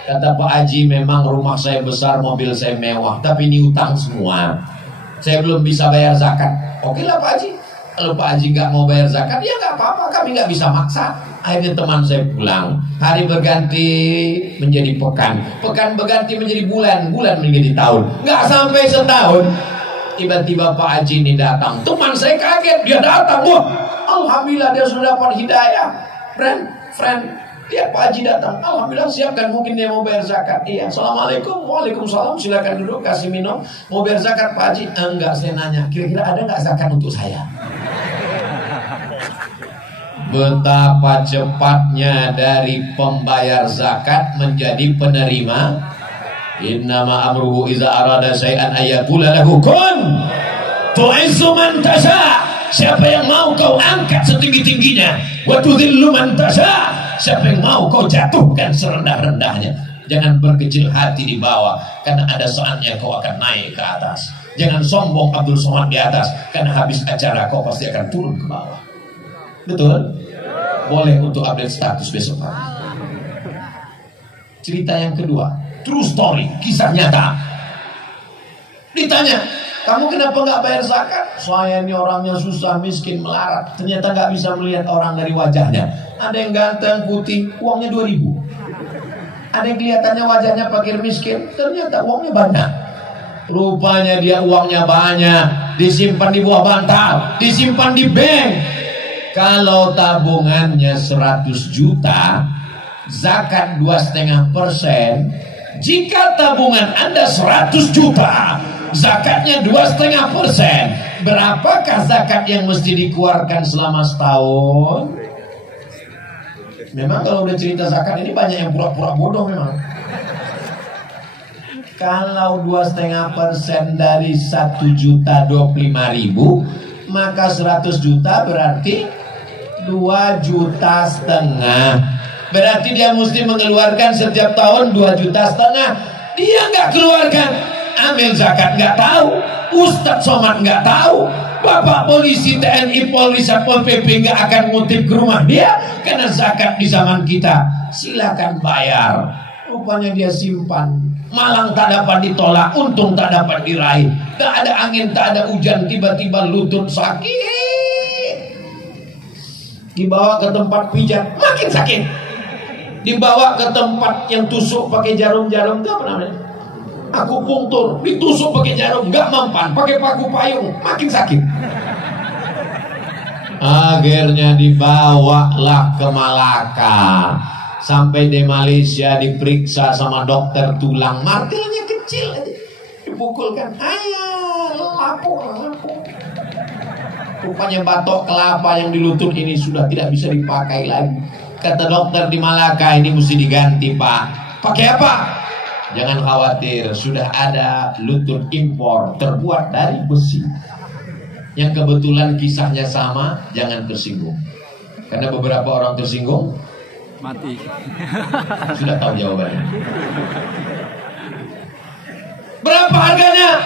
Kata Pak Haji, memang rumah saya besar, mobil saya mewah, tapi ini utang semua, saya belum bisa bayar zakat. Oke lah Pak Haji, kalau Pak Haji nggak mau bayar zakat, ya nggak apa-apa, kami nggak bisa maksa. Akhirnya teman saya pulang. Hari berganti menjadi pekan, pekan berganti menjadi bulan, bulan menjadi tahun. Nggak sampai setahun, tiba-tiba Pak Haji ini datang. Teman saya kaget, dia datang. Wah, alhamdulillah dia sudah dapat hidayah. Friend, ya Pak Haji datang. Alhamdulillah, siapkan, mungkin dia mau bayar zakat. Iya, assalamualaikum. Waalaikumsalam, silakan duduk, kasih minum. Mau bayar zakat Pak Haji? Enggak, saya nanya, kira-kira ada nggak zakat untuk saya? betapa cepatnya dari pembayar zakat menjadi penerima. Innama amruhu iza arada syai'an ayaqula lahu kun tu'izzu man tasha. Siapa yang mau kau angkat setinggi-tingginya, wa tudhillu man tasha. Siapa yang mau kau jatuhkan serendah-rendahnya. Jangan berkecil hati di bawah, karena ada saatnya kau akan naik ke atas. Jangan sombong Abdul Somad di atas, karena habis acara kau pasti akan turun ke bawah. Betul? Boleh untuk update status besok pagi. Cerita yang kedua, true story, kisah nyata. Ditanya, kamu kenapa nggak bayar zakat? Saya ini orangnya susah, miskin, melarat. Ternyata nggak bisa melihat orang dari wajahnya. Ada yang ganteng, putih, uangnya 2.000. Ada yang kelihatannya wajahnya fakir miskin, ternyata uangnya banyak. Rupanya dia uangnya banyak, disimpan di bawah bantal, disimpan di bank. Kalau tabungannya 100 juta, zakat 2,5%. Jika tabungan Anda 100 juta, zakatnya 2,5%. Berapakah zakat yang mesti dikeluarkan selama setahun? Memang kalau udah cerita zakat ini banyak yang pura-pura bodoh memang. Kalau 2,5% dari 1.025.000, maka 100 juta berarti 2,5 juta. Berarti dia mesti mengeluarkan setiap tahun 2,5 juta. Dia nggak keluarkan. Ambil zakat nggak tahu. Ustadz Somad nggak tahu. Bapak polisi, TNI, Polri, Satpol PP nggak akan ngutip ke rumah dia, karena zakat di zaman kita silakan bayar. Rupanya dia simpan. Malang tak dapat ditolak, untung tak dapat diraih. Tak ada angin, tak ada hujan, tiba-tiba lutut sakit. Dibawa ke tempat pijat, makin sakit. Dibawa ke tempat yang tusuk pakai jarum-jarum, itu apa namanya? Akupunktur, ditusuk pakai jarum, nggak mempan, pakai paku payung, makin sakit. Akhirnya dibawalah ke Malaka. Sampai di Malaysia diperiksa sama dokter tulang, martilnya kecil aja, dipukulkan, lapuk. Rupanya batok kelapa yang di lutut ini sudah tidak bisa dipakai lagi. Kata dokter di Malaka, ini mesti diganti Pak. Pakai apa? Jangan khawatir, sudah ada lutut impor terbuat dari besi. Yang kebetulan kisahnya sama, jangan tersinggung. Karena beberapa orang tersinggung mati. Sudah tahu jawabannya. Berapa harganya?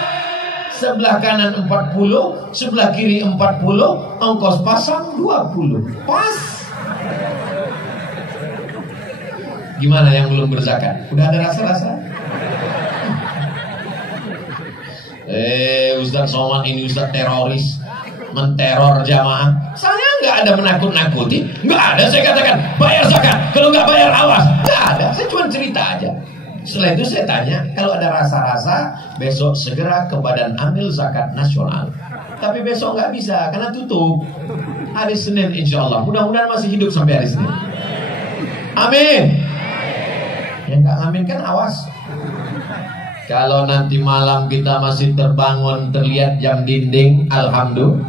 Sebelah kanan 40, sebelah kiri 40, ongkos pasang 20. Pas. Gimana yang belum berzakat? Udah ada rasa-rasa? Ustadz Somad ini Ustadz teroris, menteror jamaah. Saya nggak ada menakut-nakuti, nggak ada. Saya katakan bayar zakat, kalau nggak bayar awas. Nggak ada, saya cuma cerita aja. Setelah itu saya tanya, kalau ada rasa-rasa, besok segera ke Badan Amil Zakat Nasional. Tapi besok nggak bisa, karena tutup. Hari Senin insya Allah. Mudah-mudahan masih hidup sampai hari Senin. Amin. Yang nggak amin kan awas. Kalau nanti malam kita masih terbangun terlihat jam dinding, alhamdulillah.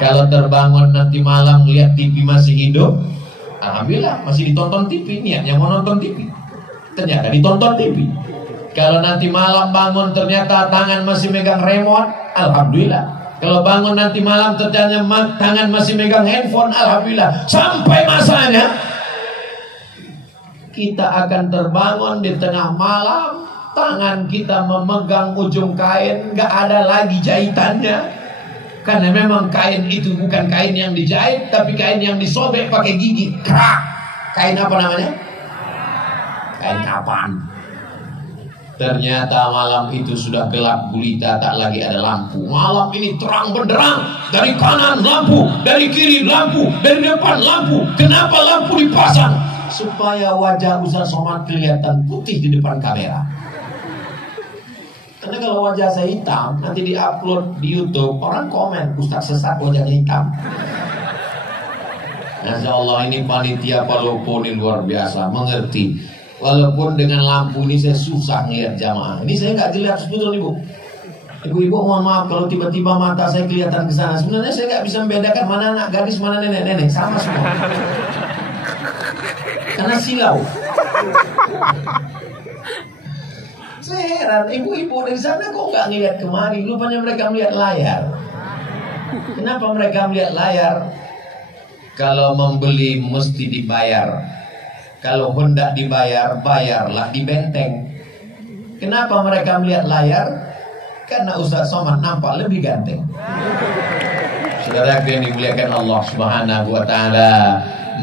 Kalau terbangun nanti malam lihat TV masih hidup, alhamdulillah, masih ditonton TV. Niatnya mau nonton TV, ternyata ditonton TV. Kalau nanti malam bangun ternyata tangan masih megang remote, alhamdulillah. Kalau bangun nanti malam ternyata tangan masih megang handphone, alhamdulillah. Sampai masanya kita akan terbangun di tengah malam, tangan kita memegang ujung kain, gak ada lagi jahitannya. Karena memang kain itu bukan kain yang dijahit, tapi kain yang disobek pakai gigi. Krak. Kain apa namanya? Kain kapan. Ternyata malam itu sudah gelap gulita, tak lagi ada lampu. Malam ini terang benderang. Dari kanan lampu, dari kiri lampu, dari depan lampu. Kenapa lampu dipasang? Supaya wajah Ustaz Somad kelihatan putih di depan kamera. Karena kalau wajah saya hitam, nanti di-upload di YouTube, orang komen, Ustaz sesat wajahnya hitam. Masya Allah, ini panitia Palopo ini luar biasa, mengerti. Walaupun dengan lampu ini saya susah ngeliat jamaah. Ini saya nggak jelas betul nih Bu. Ibu-ibu mohon maaf kalau tiba-tiba mata saya kelihatan ke sana. Sebenarnya saya nggak bisa membedakan mana anak gadis, mana nenek-nenek, sama semua. Karena silau. Saya heran, ibu-ibu dari sana kok nggak ngeliat kemari? Rupanya mereka melihat layar. Kenapa mereka melihat layar? Kalau membeli mesti dibayar. Kalau hendak dibayar, bayarlah di benteng. Kenapa mereka melihat layar? Karena Ustaz Somad nampak lebih ganteng. Saudara yang dimuliakan Allah Subhanahu wa Ta'ala,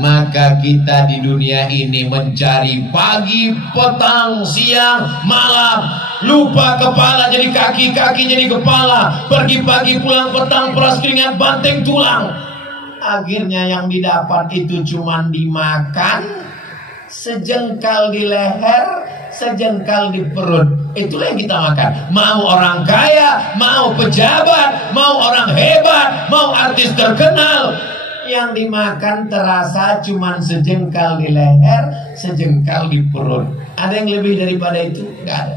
maka kita di dunia ini mencari pagi, petang, siang, malam. Lupa kepala jadi kaki, kaki jadi kepala. Pergi pagi pulang petang, peras keringat, banteng tulang. Akhirnya yang didapat itu cuma dimakan, sejengkal di leher, sejengkal di perut. Itulah yang kita makan. Mau orang kaya, mau pejabat, mau orang hebat, mau artis terkenal, yang dimakan terasa cuma sejengkal di leher, sejengkal di perut. Ada yang lebih daripada itu? Enggak ada.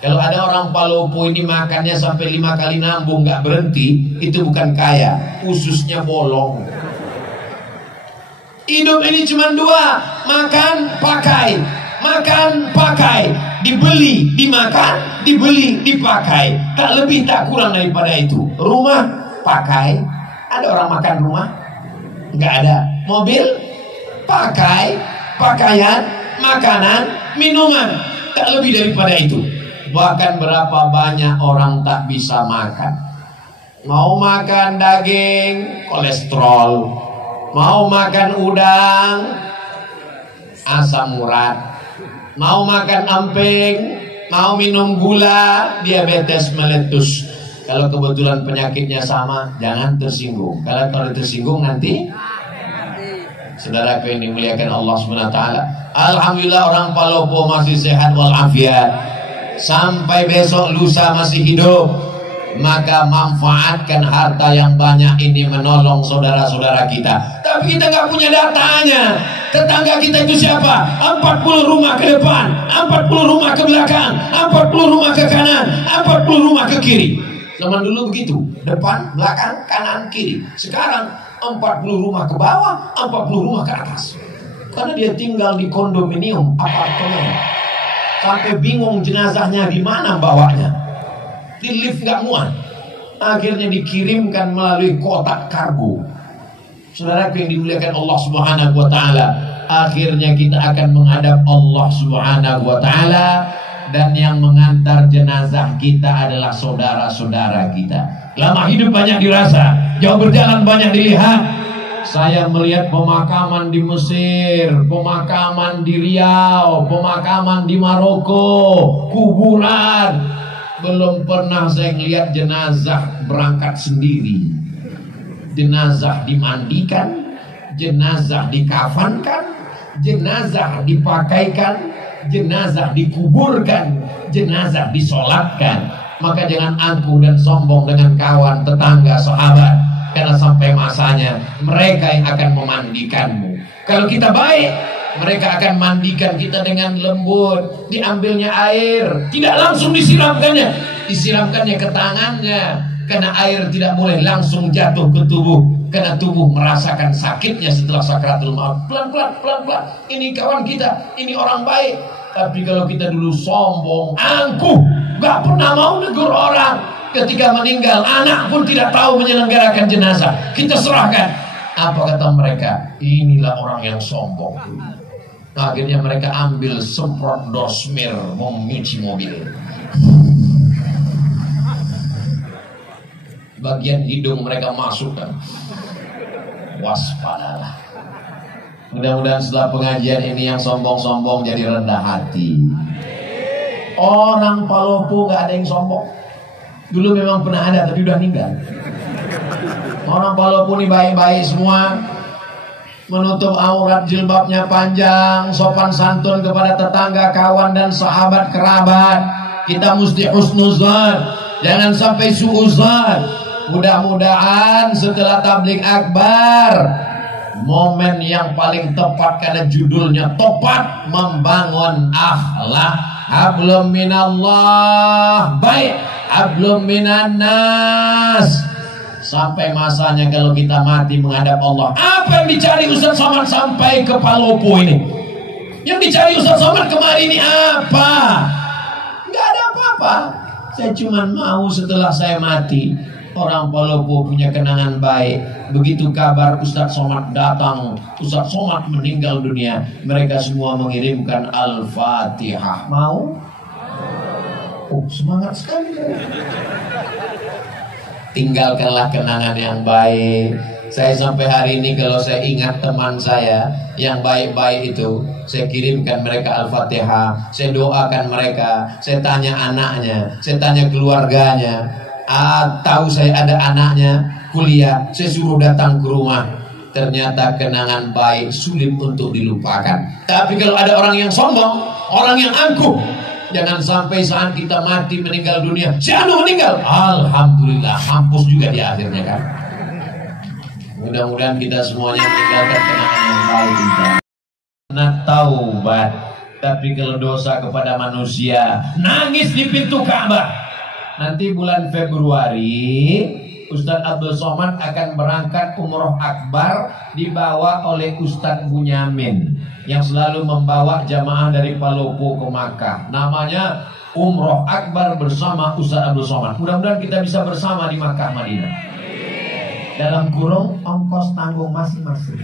Kalau ada orang Palopo ini makannya sampai 5 kali nambung nggak berhenti, itu bukan kaya, ususnya bolong. Hidup ini cuma 2, makan, pakai. Makan, pakai, dibeli, dimakan, dibeli, dipakai. Tak lebih tak kurang daripada itu. Rumah, pakai. Ada orang makan rumah? Enggak ada. Mobil, pakai, pakaian, makanan, minuman. Tak lebih daripada itu. Bahkan berapa banyak orang tak bisa makan. Mau makan daging, kolesterol. Mau makan udang, asam urat. Mau makan emping, mau minum gula, diabetes meletus. Kalau kebetulan penyakitnya sama, jangan tersinggung. Kalau tersinggung nanti, saudara yang dimuliakan Allah SWT, alhamdulillah orang Palopo masih sehat walafiat. Sampai besok lusa masih hidup. Maka manfaatkan harta yang banyak ini menolong saudara-saudara kita. Tapi kita nggak punya datanya. Tetangga kita itu siapa? 40 rumah ke depan, 40 rumah ke belakang, 40 rumah ke kanan, 40 rumah ke kiri. Zaman dulu begitu, depan, belakang, kanan, kiri. Sekarang 40 rumah ke bawah, 40 rumah ke atas. Karena dia tinggal di kondominium, apartemen. Sampai bingung jenazahnya di mana bawanya. Di lift nggak muat, akhirnya dikirimkan melalui kotak kargo. Saudara yang dimuliakan Allah Subhanahu wa Ta'ala, akhirnya kita akan menghadap Allah Subhanahu wa Ta'ala, dan yang mengantar jenazah kita adalah saudara-saudara kita. Lama hidup banyak dirasa, jauh berjalan banyak dilihat. Saya melihat pemakaman di Mesir, pemakaman di Riau, pemakaman di Maroko, kuburan. Belum pernah saya melihat jenazah berangkat sendiri. Jenazah dimandikan, jenazah dikafankan, jenazah dipakaikan, jenazah dikuburkan, jenazah disolatkan. Maka jangan angkuh dan sombong dengan kawan, tetangga, sahabat. Karena sampai masanya mereka yang akan memandikanmu. Kalau kita baik, mereka akan mandikan kita dengan lembut. Diambilnya air, tidak langsung disiramkannya, disiramkannya ke tangannya. Karena air tidak boleh langsung jatuh ke tubuh, karena tubuh merasakan sakitnya setelah sakratul maut. Pelan-pelan, pelan-pelan. Ini kawan kita, ini orang baik. Tapi kalau kita dulu sombong, angkuh, gak pernah mau negur orang, ketika meninggal anak pun tidak tahu menyelenggarakan jenazah, kita serahkan. Apa kata mereka? Inilah orang yang sombong. Akhirnya mereka ambil semprot dosmir menyuci mobil. Bagian hidung mereka masukkan. Waspadalah. Mudah-mudahan setelah pengajian ini yang sombong-sombong jadi rendah hati. Orang Palopo gak ada yang sombong. Dulu memang pernah ada, tapi udah meninggal. Orang Palopo ini baik-baik semua. Menutup aurat, jilbabnya panjang, sopan santun kepada tetangga, kawan dan sahabat kerabat. Kita mesti husnuzan, jangan sampai suuzan. Mudah-mudahan setelah tabligh akbar, momen yang paling tepat karena judulnya tepat, membangun akhlak. Hablum minallah, baik hablum minan nas. Sampai masanya kalau kita mati menghadap Allah. Apa yang dicari Ustaz Somad sampai ke Palopo ini? Yang dicari Ustaz Somad kemarin ini apa? Nggak ada apa-apa. Saya cuma mau setelah saya mati, orang Palopo punya kenangan baik. Begitu kabar Ustaz Somad datang, Ustaz Somad meninggal dunia, mereka semua mengirimkan Al-Fatihah. Mau? Oh, semangat sekali. Tinggalkanlah kenangan yang baik. Saya sampai hari ini kalau saya ingat teman saya yang baik-baik itu, saya kirimkan mereka Al-Fatihah, saya doakan mereka, saya tanya anaknya, saya tanya keluarganya. Tahu saya ada anaknya kuliah, saya suruh datang ke rumah. Ternyata kenangan baik sulit untuk dilupakan. Tapi kalau ada orang yang sombong, orang yang angkuh, jangan sampai saat kita mati meninggal dunia, si anu meninggal, alhamdulillah, mampus juga di akhirnya kan. Mudah-mudahan kita semuanya meninggalkan kenangan yang baik. Nah, taubat. Tapi kalau dosa kepada manusia, nangis di pintu Ka'bah. Nanti bulan Februari Ustadz Abdul Somad akan berangkat umroh akbar, dibawa oleh Ustadz Bunyamin yang selalu membawa jamaah dari Palopo ke Makkah. Namanya umroh akbar bersama Ustadz Abdul Somad. Mudah-mudahan kita bisa bersama di Makkah Madinah. Dalam kurung ongkos tanggung masing-masing.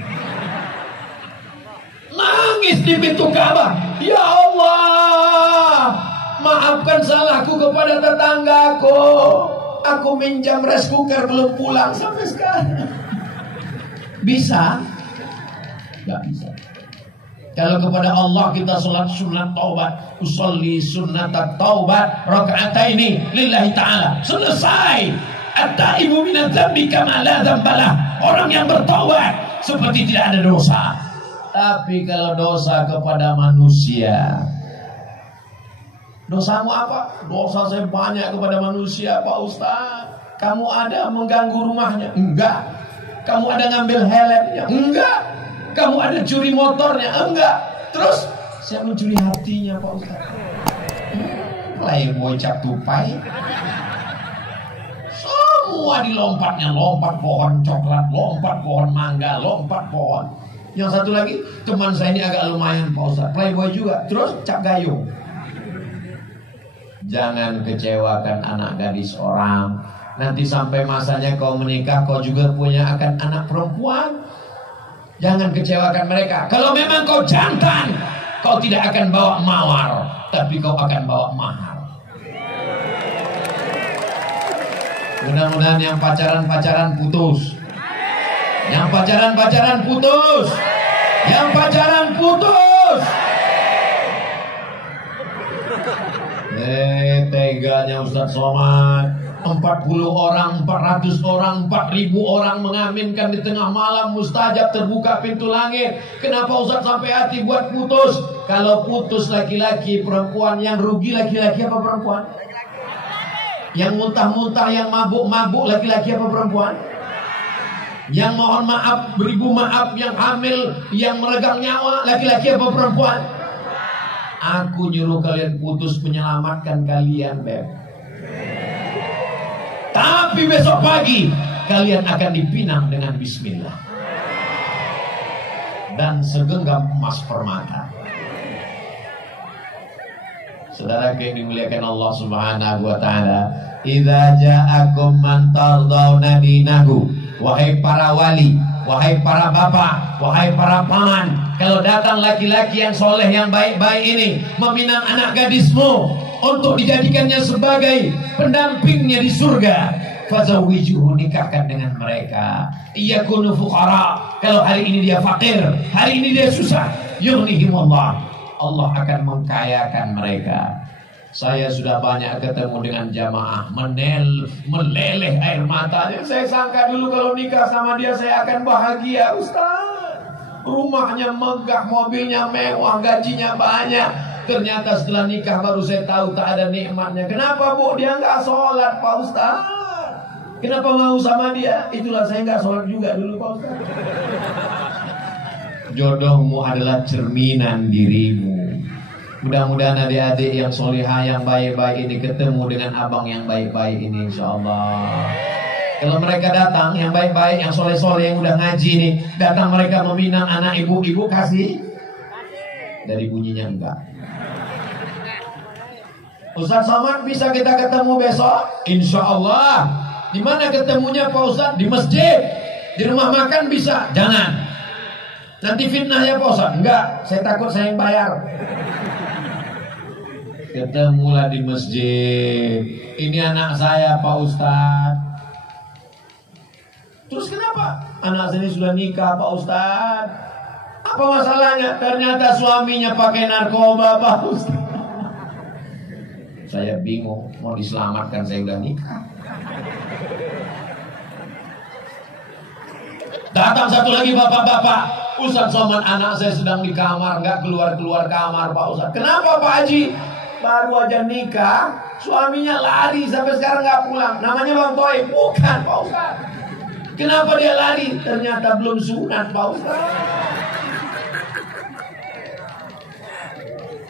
Nangis di pintu Ka'bah, ya Allah, maafkan salahku kepada tetanggaku. Aku minjam rice cooker belum pulang sampai sekarang. Bisa? Gak bisa. Kalau kepada Allah kita sholat sunat taubat, usolli sunat taubat raka'ataini lillahi ta'ala, selesai. At-taibu minadz dzambi kama la dzambalah. Orang yang bertaubat seperti tidak ada dosa. Tapi kalau dosa kepada manusia, dosamu apa? Dosa saya banyak kepada manusia, Pak Ustaz. Kamu ada mengganggu rumahnya? Enggak. Kamu ada ngambil helmnya? Enggak. Kamu ada curi motornya? Enggak. Terus saya mencuri hatinya, Pak Ustaz. Playboy cap tupai. Semua dilompatnya, lompat pohon coklat, lompat pohon mangga, lompat pohon. Yang satu lagi, teman saya ini agak lumayan, Pak Ustaz. Playboy juga. Terus cap gayung. Jangan kecewakan anak gadis orang. Nanti sampai masanya kau menikah, kau juga punya akan anak perempuan. Jangan kecewakan mereka. Kalau memang kau jantan, kau tidak akan bawa mawar, tapi kau akan bawa mahar. Mudah-mudahan yang pacaran-pacaran putus. Yang pacaran-pacaran putus. Yang pacaran putus. Teganya Ustaz Somad. 40 orang, 400 orang, 4000 orang mengaminkan di tengah malam mustajab, terbuka pintu langit. Kenapa Ustaz sampai hati buat putus? Kalau putus laki-laki, perempuan, yang rugi laki-laki apa perempuan? Yang muntah-muntah, yang mabuk-mabuk laki-laki apa perempuan? Yang mohon maaf, beribu maaf, yang hamil, yang meregang nyawa laki-laki apa perempuan? Aku nyuruh kalian putus menyelamatkan kalian, Beb. Tapi besok pagi kalian akan dipinang dengan bismillah dan segenggam emas permata. Saudara yang dimuliakan Allah Subhanahu wa taala, idza ja'akum man tardawna dinahu, wahai para wali, wahai para bapak, wahai para paman, kalau datang laki-laki yang soleh, yang baik-baik ini meminang anak gadismu untuk dijadikannya sebagai pendampingnya di surga, fazawwijuhu, nikahkan dengan mereka. Iyakunu fuqara, kalau hari ini dia fakir, hari ini dia susah, yughnihimullah, Allah akan mengkayakan mereka. Saya sudah banyak ketemu dengan jamaah meleleh air matanya. Saya sangka dulu kalau nikah sama dia saya akan bahagia, Ustaz. Rumahnya megah, mobilnya mewah, gajinya banyak. Ternyata setelah nikah baru saya tahu tak ada nikmatnya. Kenapa, Bu? Dia nggak sholat, Pak Ustaz. Kenapa mau sama dia? Itulah saya nggak sholat juga dulu, Pak Ustaz. Jodohmu adalah cerminan dirimu. Mudah-mudahan adik-adik yang solihah, yang baik-baik ini ketemu dengan abang yang baik-baik ini, insyaallah. Kalau mereka datang, yang baik-baik, yang soleh-soleh, yang udah ngaji nih, datang mereka meminang anak ibu-ibu, kasih? Dari bunyinya enggak. Ustaz Somad, bisa kita ketemu besok? Insya Allah. Di mana ketemunya Pak Ustaz? Di masjid. Di rumah makan bisa? Jangan. Nanti fitnah ya Pak Ustaz? Enggak, saya takut saya yang bayar. Ketemulah di masjid. Ini anak saya Pak Ustaz. Terus kenapa? Anak saya sudah nikah Pak Ustaz. Apa masalahnya? Ternyata suaminya pakai narkoba Pak Ustaz. Saya bingung, mau diselamatkan saya udah nikah. Datang satu lagi bapak-bapak, Ustaz Somad, anak saya sedang di kamar, nggak keluar-keluar kamar Pak Ustaz. Kenapa Pak Haji? Baru aja nikah, suaminya lari sampai sekarang nggak pulang. Namanya Bang Toy? Bukan Pak Ustaz. Kenapa dia lari? Ternyata belum sunat Pak Ustaz.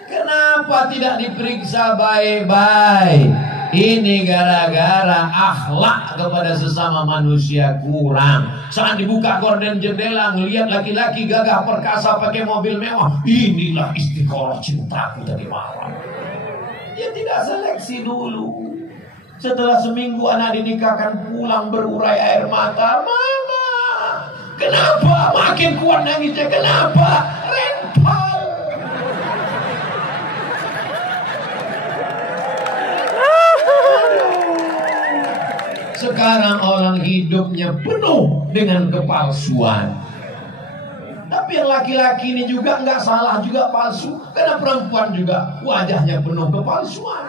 Kenapa tidak diperiksa baik-baik? Ini gara-gara akhlak kepada sesama manusia kurang. Saat dibuka gorden jendela, ngelihat laki-laki gagah perkasa pakai mobil mewah, inilah istiqoroh cintaku tadi malam. Dia tidak seleksi dulu. Setelah seminggu anak dinikahkan, pulang berurai air mata. Mama, kenapa? Makin kuat nangisnya. Kenapa? Rental. Sekarang orang hidupnya penuh dengan kepalsuan. Tapi yang laki-laki ini juga nggak salah juga palsu. Karena perempuan juga wajahnya penuh kepalsuan.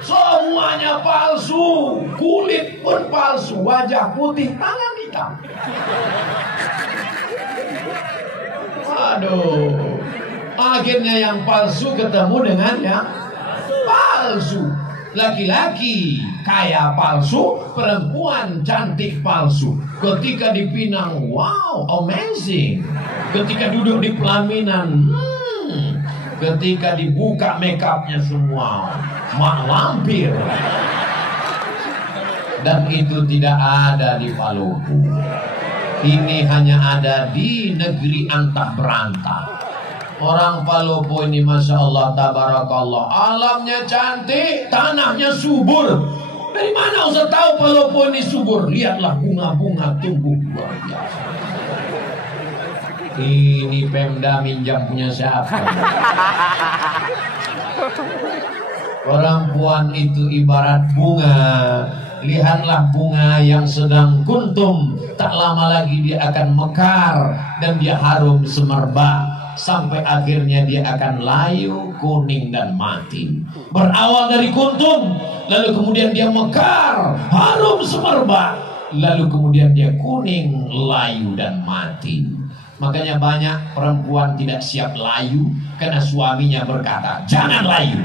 Semuanya palsu. Kulit pun palsu. Wajah putih, tangan hitam. Aduh. Akhirnya yang palsu ketemu dengan yang palsu. Laki-laki kaya palsu, perempuan cantik palsu. Ketika dipinang, wow, amazing. Ketika duduk di pelaminan, ketika dibuka makeupnya semua, mak lampir. Dan itu tidak ada di Palopo. Ini hanya ada di negeri antah berantah. Orang Palopo ini Masya Allah, tabarakallah, alamnya cantik, tanahnya subur. Dari mana Ustaz tahu Palopo ini subur? Lihatlah bunga-bunga tumbuh luar biasa. Ini Pemda minjam punya siapa? Perempuan itu ibarat bunga. Lihatlah bunga yang sedang kuntum, tak lama lagi dia akan mekar dan dia harum semerbak. Sampai akhirnya dia akan layu, kuning dan mati. Berawal dari kuntum, lalu kemudian dia mekar, harum semerbak, lalu kemudian dia kuning, layu dan mati. Makanya banyak perempuan tidak siap layu karena suaminya berkata, jangan layu.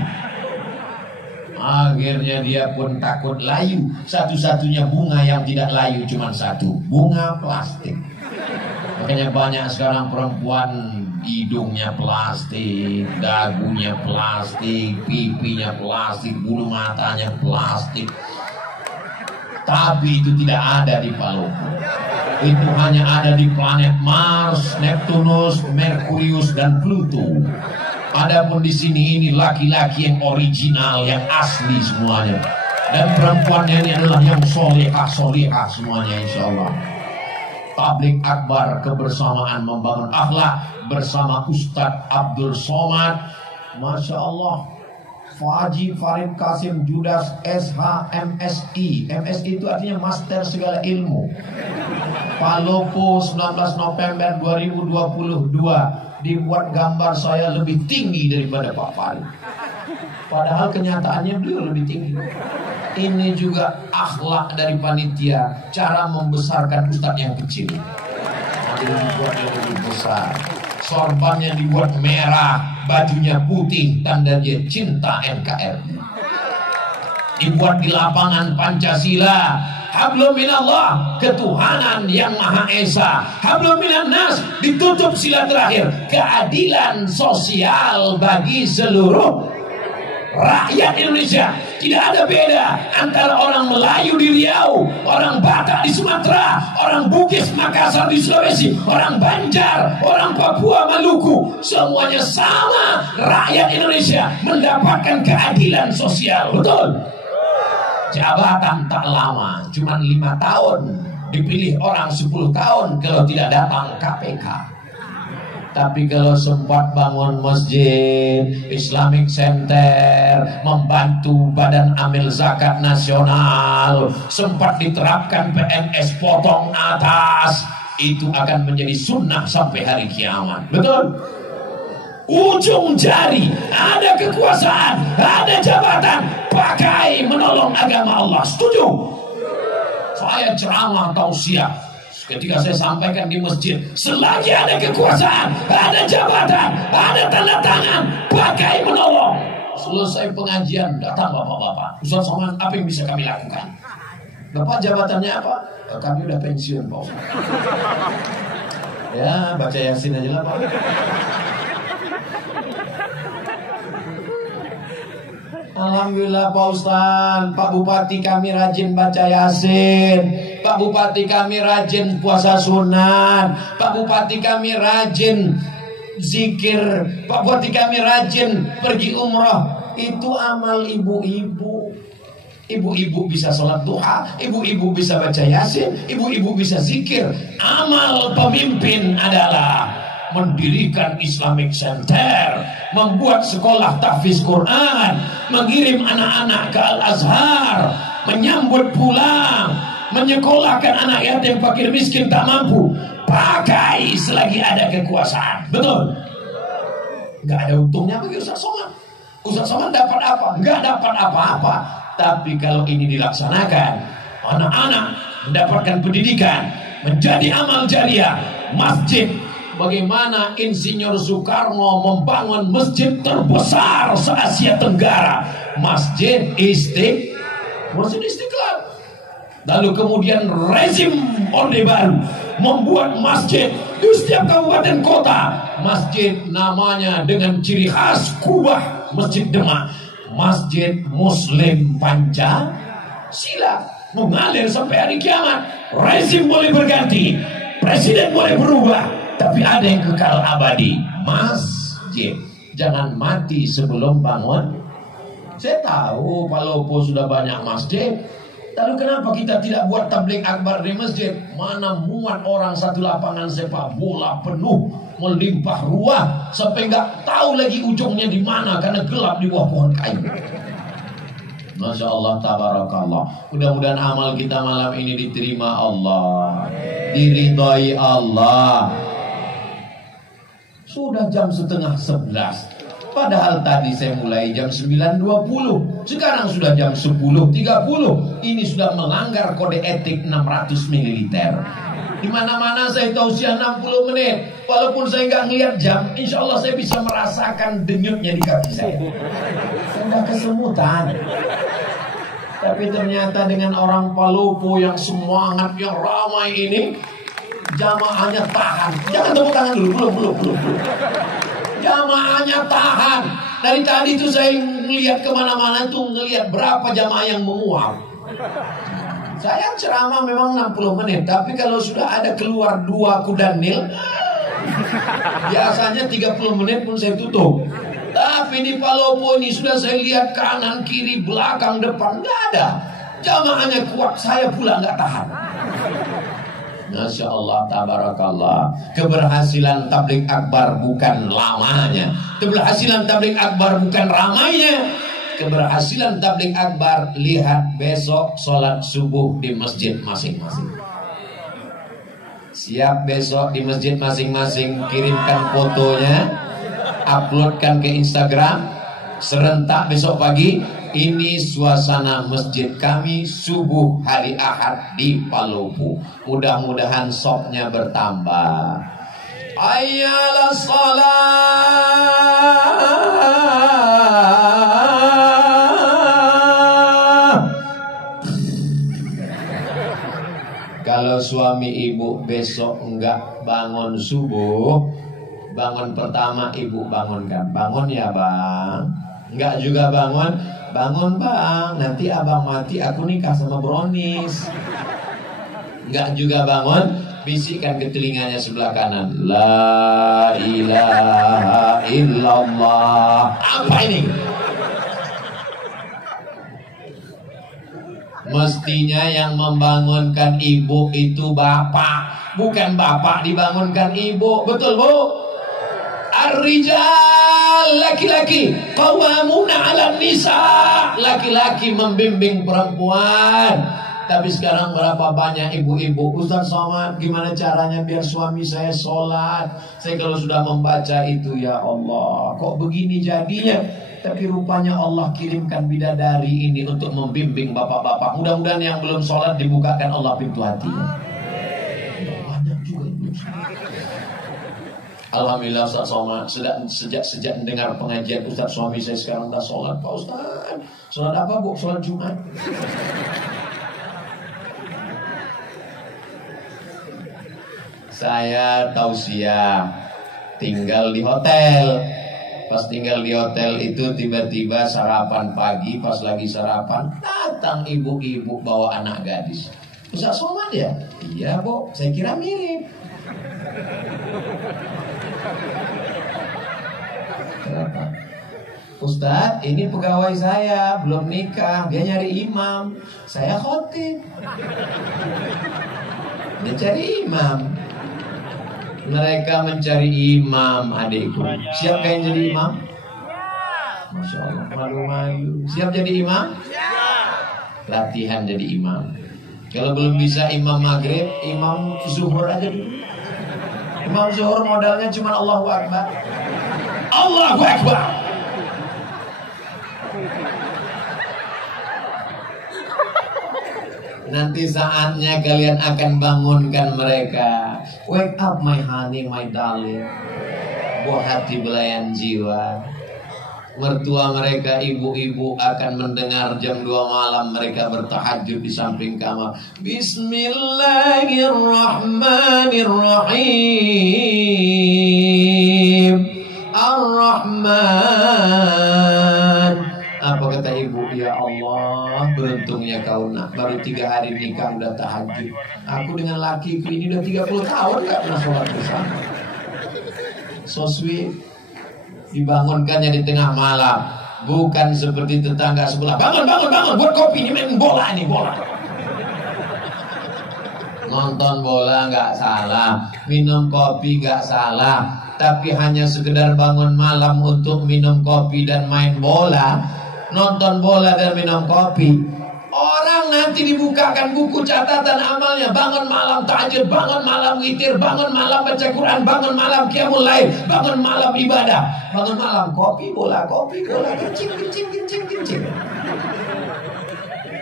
Akhirnya dia pun takut layu. Satu-satunya bunga yang tidak layu cuma satu, bunga plastik. Makanya banyak sekarang perempuan hidungnya plastik, dagunya plastik, pipinya plastik, bulu matanya plastik. Tapi itu tidak ada di Palopo. Itu hanya ada di planet Mars, Neptunus, Merkurius dan Pluto. Adapun di sini ini laki-laki yang original, yang asli semuanya. Dan perempuannya ini adalah yang solehah semuanya, insya Allah. Tablik akbar kebersamaan membangun akhlak bersama Ustadz Abdul Somad, Masya Allah, Faji Farid Kasim Judas SH MSI. MSI itu artinya Master Segala Ilmu. Palopo 19 November 2022. Dibuat gambar saya lebih tinggi daripada Pak Farid. Padahal kenyataannya beliau lebih tinggi. Ini juga akhlak dari panitia, cara membesarkan ustadz yang kecil. Ada yang dibuat yang lebih besar. Sorbannya dibuat merah, bajunya putih, tanda dia cinta NKRI. dibuat di lapangan Pancasila. Hablum minallah, ketuhanan yang Maha Esa. Hablum minan nas, ditutup sila terakhir, keadilan sosial bagi seluruh rakyat Indonesia. Tidak ada beda antara orang Melayu di Riau, orang Batak di Sumatera, orang Bugis Makassar di Sulawesi, orang Banjar, orang Papua Maluku, semuanya sama. Rakyat Indonesia mendapatkan keadilan sosial. Betul? Jabatan tak lama, cuma 5 tahun. Dipilih orang 10 tahun kalau tidak datang KPK. Tapi kalau sempat bangun masjid, Islamic Center, membantu Badan Amil Zakat Nasional, sempat diterapkan PNS potong atas, itu akan menjadi sunnah sampai hari kiamat. Betul? Ujung jari, ada kekuasaan, ada jabatan, pakai menolong agama Allah. Setuju? Saya ceramah tausiah. Ketika saya sampaikan di masjid, selagi ada kekuasaan, ada jabatan, ada tanda tangan, pakai menolong. Selesai pengajian, datang bapak-bapak. Ustaz Somad, apa yang bisa kami lakukan? Bapak jabatannya apa? Kami udah pensiun, Pak. Ya, baca Yasin aja lah, Pak. Alhamdulillah Pak Ustaz, Pak Bupati kami rajin baca Yasin, Pak Bupati kami rajin puasa sunat, Pak Bupati kami rajin zikir, Pak Bupati kami rajin pergi umrah. Itu amal ibu-ibu. Ibu-ibu bisa sholat duha, ibu-ibu bisa baca Yasin, ibu-ibu bisa zikir. Amal pemimpin adalah mendirikan Islamic Center, membuat sekolah tahfiz Quran, mengirim anak-anak ke Al-Azhar, menyambut pulang, menyekolahkan anak yatim fakir miskin tak mampu. Pakai selagi ada kekuasaan. Betul? Gak ada untungnya bagi Ustaz Somad. Ustaz Somad dapat apa? Gak dapat apa-apa. Tapi kalau ini dilaksanakan, anak-anak mendapatkan pendidikan, menjadi amal jariah, masjid. Bagaimana Insinyur Soekarno membangun masjid terbesar se-Asia Tenggara, Masjid Istiqlal. Lalu kemudian rezim Orde Baru membuat masjid di setiap kabupaten kota. Masjid namanya dengan ciri khas Kubah, Masjid Demak, Masjid Muslim Pancasila, mengalir sampai hari kiamat. Rezim boleh berganti, presiden boleh berubah, tapi ada yang kekal abadi, masjid. Jangan mati sebelum bangun. Saya tahu Palopo sudah banyak masjid. Lalu kenapa kita tidak buat tabligh akbar di masjid? Mana muat orang satu lapangan sepak bola penuh, melimpah ruah, sampai nggak tahu lagi ujungnya di mana karena gelap di bawah pohon kayu. Masya Allah, tabarakallah. Mudah-mudahan amal kita malam ini diterima Allah, diridhai Allah. Sudah jam 10:30. Padahal tadi saya mulai jam 9.20. Sekarang sudah jam 10.30. Ini sudah melanggar kode etik 600 ml. Di mana-mana saya tausiah 60 menit. Walaupun saya nggak ngeliat jam, insya Allah saya bisa merasakan denyutnya di kaki saya. Saya udah kesemutan. Tapi ternyata dengan orang Palopo yang semangat, yang ramai ini, jamaahnya tahan. Jangan tepuk tangan dulu, belum. Jamaahnya tahan. Dari tadi tuh saya melihat kemana-mana tuh ngelihat berapa jamaah yang menguap. Saya ceramah memang 60 menit, tapi kalau sudah ada keluar 2 kuda nil, biasanya 30 menit pun saya tutup. Tapi di Palopo ini sudah saya lihat kanan, kiri, belakang, depan, nggak ada. Jamaahnya kuat, saya pula nggak tahan. Masya Allah, tabarakallah. Keberhasilan tabligh akbar bukan lamanya, keberhasilan tabligh akbar bukan ramainya. Keberhasilan tabligh akbar, lihat besok sholat subuh di masjid masing-masing. Siap besok di masjid masing-masing, kirimkan fotonya, uploadkan ke Instagram. Serentak besok pagi. Ini suasana masjid kami subuh hari Ahad di Palopo. Mudah-mudahan sopnya bertambah. Ayyala salat. Kalau suami ibu besok enggak bangun subuh, bangun pertama ibu bangunkan. Bangun ya bang. Enggak juga bangun. Bangun bang, nanti abang mati aku nikah sama Bronis. Enggak juga bangun, bisikkan ke telinganya sebelah kanan. La ilaha illallah. Apa ini? Mestinya yang membangunkan ibu itu bapak, bukan bapak dibangunkan ibu. Betul bu? Ar-rijal, laki-laki, qawwamuna 'alan nisa, laki-laki membimbing perempuan. Tapi sekarang berapa banyak ibu-ibu, Ustaz Somad, gimana caranya biar suami saya sholat? Saya kalau sudah membaca itu, ya Allah, kok begini jadinya? Tapi rupanya Allah kirimkan bidadari ini untuk membimbing bapak-bapak. Mudah-mudahan yang belum sholat dibukakan Allah pintu hatinya. Banyak juga itu. Alhamdulillah Ustaz Somad, sejak mendengar pengajian Ustaz, suami saya sekarang udah sholat. Pak Ustaz, sholat apa bu? Sholat Jumat. Saya tausiah tinggal di hotel. Pas tinggal di hotel itu tiba-tiba sarapan pagi, pas lagi sarapan datang ibu-ibu bawa anak gadis. Ustaz Somad ya? Iya bu, saya kira mirip. Kenapa? Ustaz, ini pegawai saya belum nikah, dia nyari imam, saya khotib. Dia cari imam. Mereka mencari imam, adikku. Siap kalian jadi imam? Masya Allah, malu-malu. Siap jadi imam? Latihan jadi imam. Kalau belum bisa imam maghrib, imam zuhur aja dulu. Imam zuhur modalnya cuma Allahu Akbar. Allahu Akbar. Nanti saatnya kalian akan bangunkan mereka. Wake up my honey, my darling. Buah hati belayan jiwa. Mertua mereka, ibu-ibu akan mendengar jam 2 malam mereka bertahajud di samping kamar. Bismillahirrahmanirrahim. Ar-Rahman. Apa kata ibu? Ya Allah, beruntungnya kau nak, baru 3 hari nikah udah tahajud. Aku dengan lakiku ini udah 30 tahun gak pernah sholat bersama. So sweet. Dibangunkannya di tengah malam, bukan seperti tetangga sebelah. Bangun, bangun, bangun, buat kopi, ini main bola nih, bola. Nonton bola gak salah, minum kopi gak salah, tapi hanya sekedar bangun malam untuk minum kopi dan main bola. Nonton bola dan minum kopi, orang nanti dibukakan buku catatan amalnya. Bangun malam tahajud, bangun malam witir, bangun malam baca Quran, bangun malam qiyamul lail, bangun malam ibadah, bangun malam kopi bola, kencing.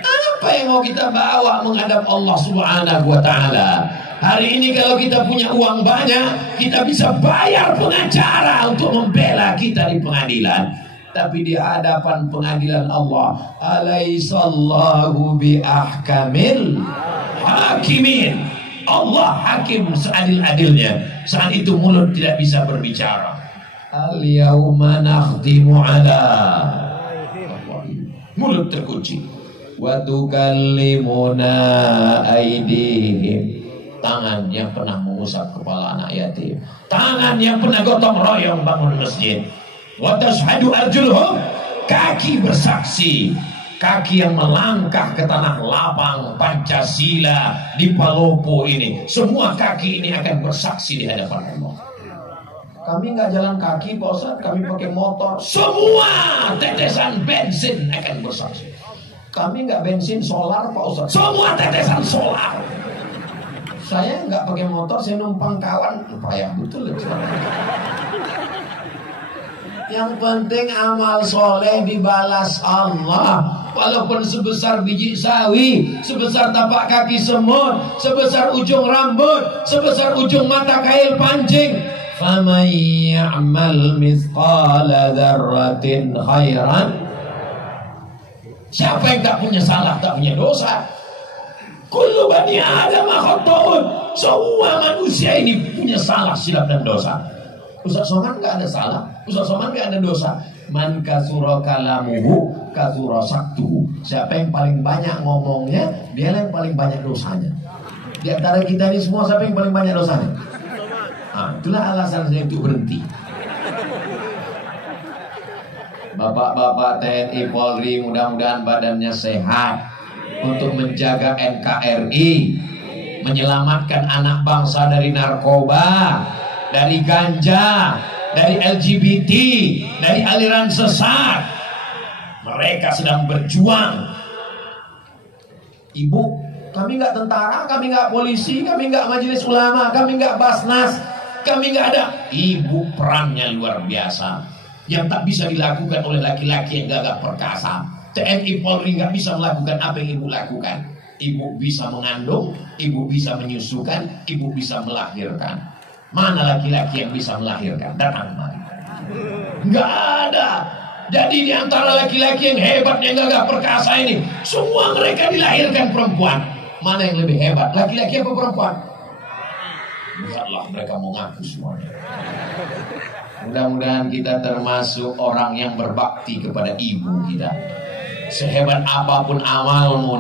Apa yang mau kita bawa menghadap Allah Subhanahu wa ta'ala? Hari ini kalau kita punya uang banyak, kita bisa bayar pengacara untuk membela kita di pengadilan. Tapi di hadapan pengadilan Allah, alaihissallahu biahkamil hakimin. Allah hakim seadil-adilnya. Saat itu mulut tidak bisa berbicara. Al-yawma nakhtimu ala, mulut terkunci. Wa tukallimuna aydihim, tangan yang pernah mengusap kepala anak yatim, tangan yang pernah gotong royong bangun masjid. Wa tashhadu arjuluhum, kaki bersaksi, kaki yang melangkah ke tanah lapang Pancasila di Palopo ini, semua kaki ini akan bersaksi di hadapan Allah. Kami nggak jalan kaki Pak Ustaz, kami pakai motor. Semua tetesan bensin akan bersaksi. Kami nggak bensin solar Pak Ustaz, semua tetesan solar. Saya nggak pakai motor, saya numpang kawan. Payah betul ya. Yang penting amal soleh dibalas Allah. Walaupun sebesar biji sawi, sebesar tapak kaki semut, sebesar ujung rambut, sebesar ujung mata kail pancing. Faman ya'mal mithqala dzarratin khairan. Siapa yang tak punya salah, tak punya dosa, Kullu bani Adam khata'un. Semua manusia ini punya salah, silap dan dosa. Ustaz Somad nggak ada salah, Ustaz Somad nggak ada dosa. Man kasura kalamuhu kasura saktuhu. Siapa yang paling banyak ngomongnya, dia yang paling banyak dosanya. Di antara kita ini semua siapa yang paling banyak dosanya? Itulah alasan saya untuk berhenti. Bapak-bapak TNI Polri, mudah-mudahan badannya sehat untuk menjaga NKRI, menyelamatkan anak bangsa dari narkoba, dari ganja, dari LGBT, dari aliran sesat. Mereka sedang berjuang. Ibu, kami nggak tentara, kami nggak polisi, kami nggak majelis ulama, kami nggak basnas, kami nggak ada. Ibu perannya luar biasa, yang tak bisa dilakukan oleh laki-laki yang gagah perkasa. TNI Polri nggak bisa melakukan apa yang ibu lakukan. Ibu bisa mengandung, ibu bisa menyusukan, ibu bisa melahirkan. Mana laki-laki yang bisa melahirkan? Datang kemari. Nggak ada. Jadi di antara laki-laki yang hebat, yang gagah perkasa ini, semua mereka dilahirkan perempuan. Mana yang lebih hebat, laki-laki apa perempuan? Enggaklah, mereka mau ngaku semuanya. Mudah-mudahan kita termasuk orang yang berbakti kepada ibu kita. Sehebat apapun amalmu,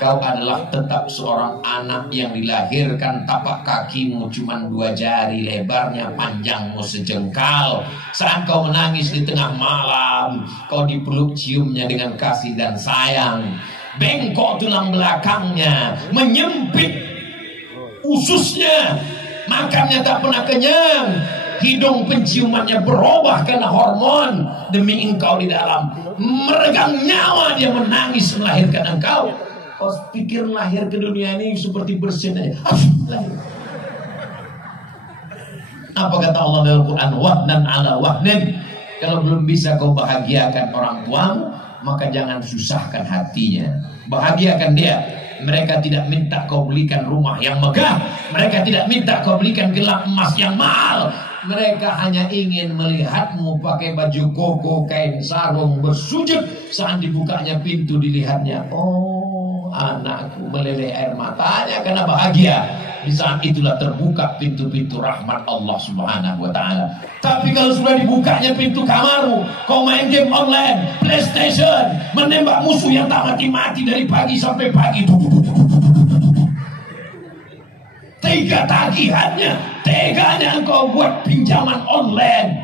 kau adalah tetap seorang anak yang dilahirkan. Tapak kakimu cuma 2 jari, lebarnya panjangmu sejengkal. Saat kau menangis di tengah malam, kau dipeluk ciumnya dengan kasih dan sayang. Bengkok tulang belakangnya, menyempit ususnya, makannya tak pernah kenyang. Hidung penciumannya berubah karena hormon demi engkau di dalam. Meregang nyawa dia menangis melahirkan engkau. Kau pikir lahir ke dunia ini seperti bersin aja. Apa kata Allah dalam Quran? Wahnan ala wahnin. Kalau belum bisa kau bahagiakan orang tuamu, maka jangan susahkan hatinya. Bahagiakan dia. Mereka tidak minta kau belikan rumah yang megah. Mereka tidak minta kau belikan gelang emas yang mahal. Mereka hanya ingin melihatmu pakai baju koko, kain sarung, bersujud. Saat dibukanya pintu, dilihatnya, oh, anakku, meleleh air matanya karena bahagia. Di saat itulah terbuka pintu-pintu rahmat Allah Subhanahu wa ta'ala. Tapi kalau sudah dibukanya pintu kamarmu, kau main game online, PlayStation, menembak musuh yang tak mati-mati dari pagi sampai pagi. Tega tagihannya, teganya engkau buat pinjaman online.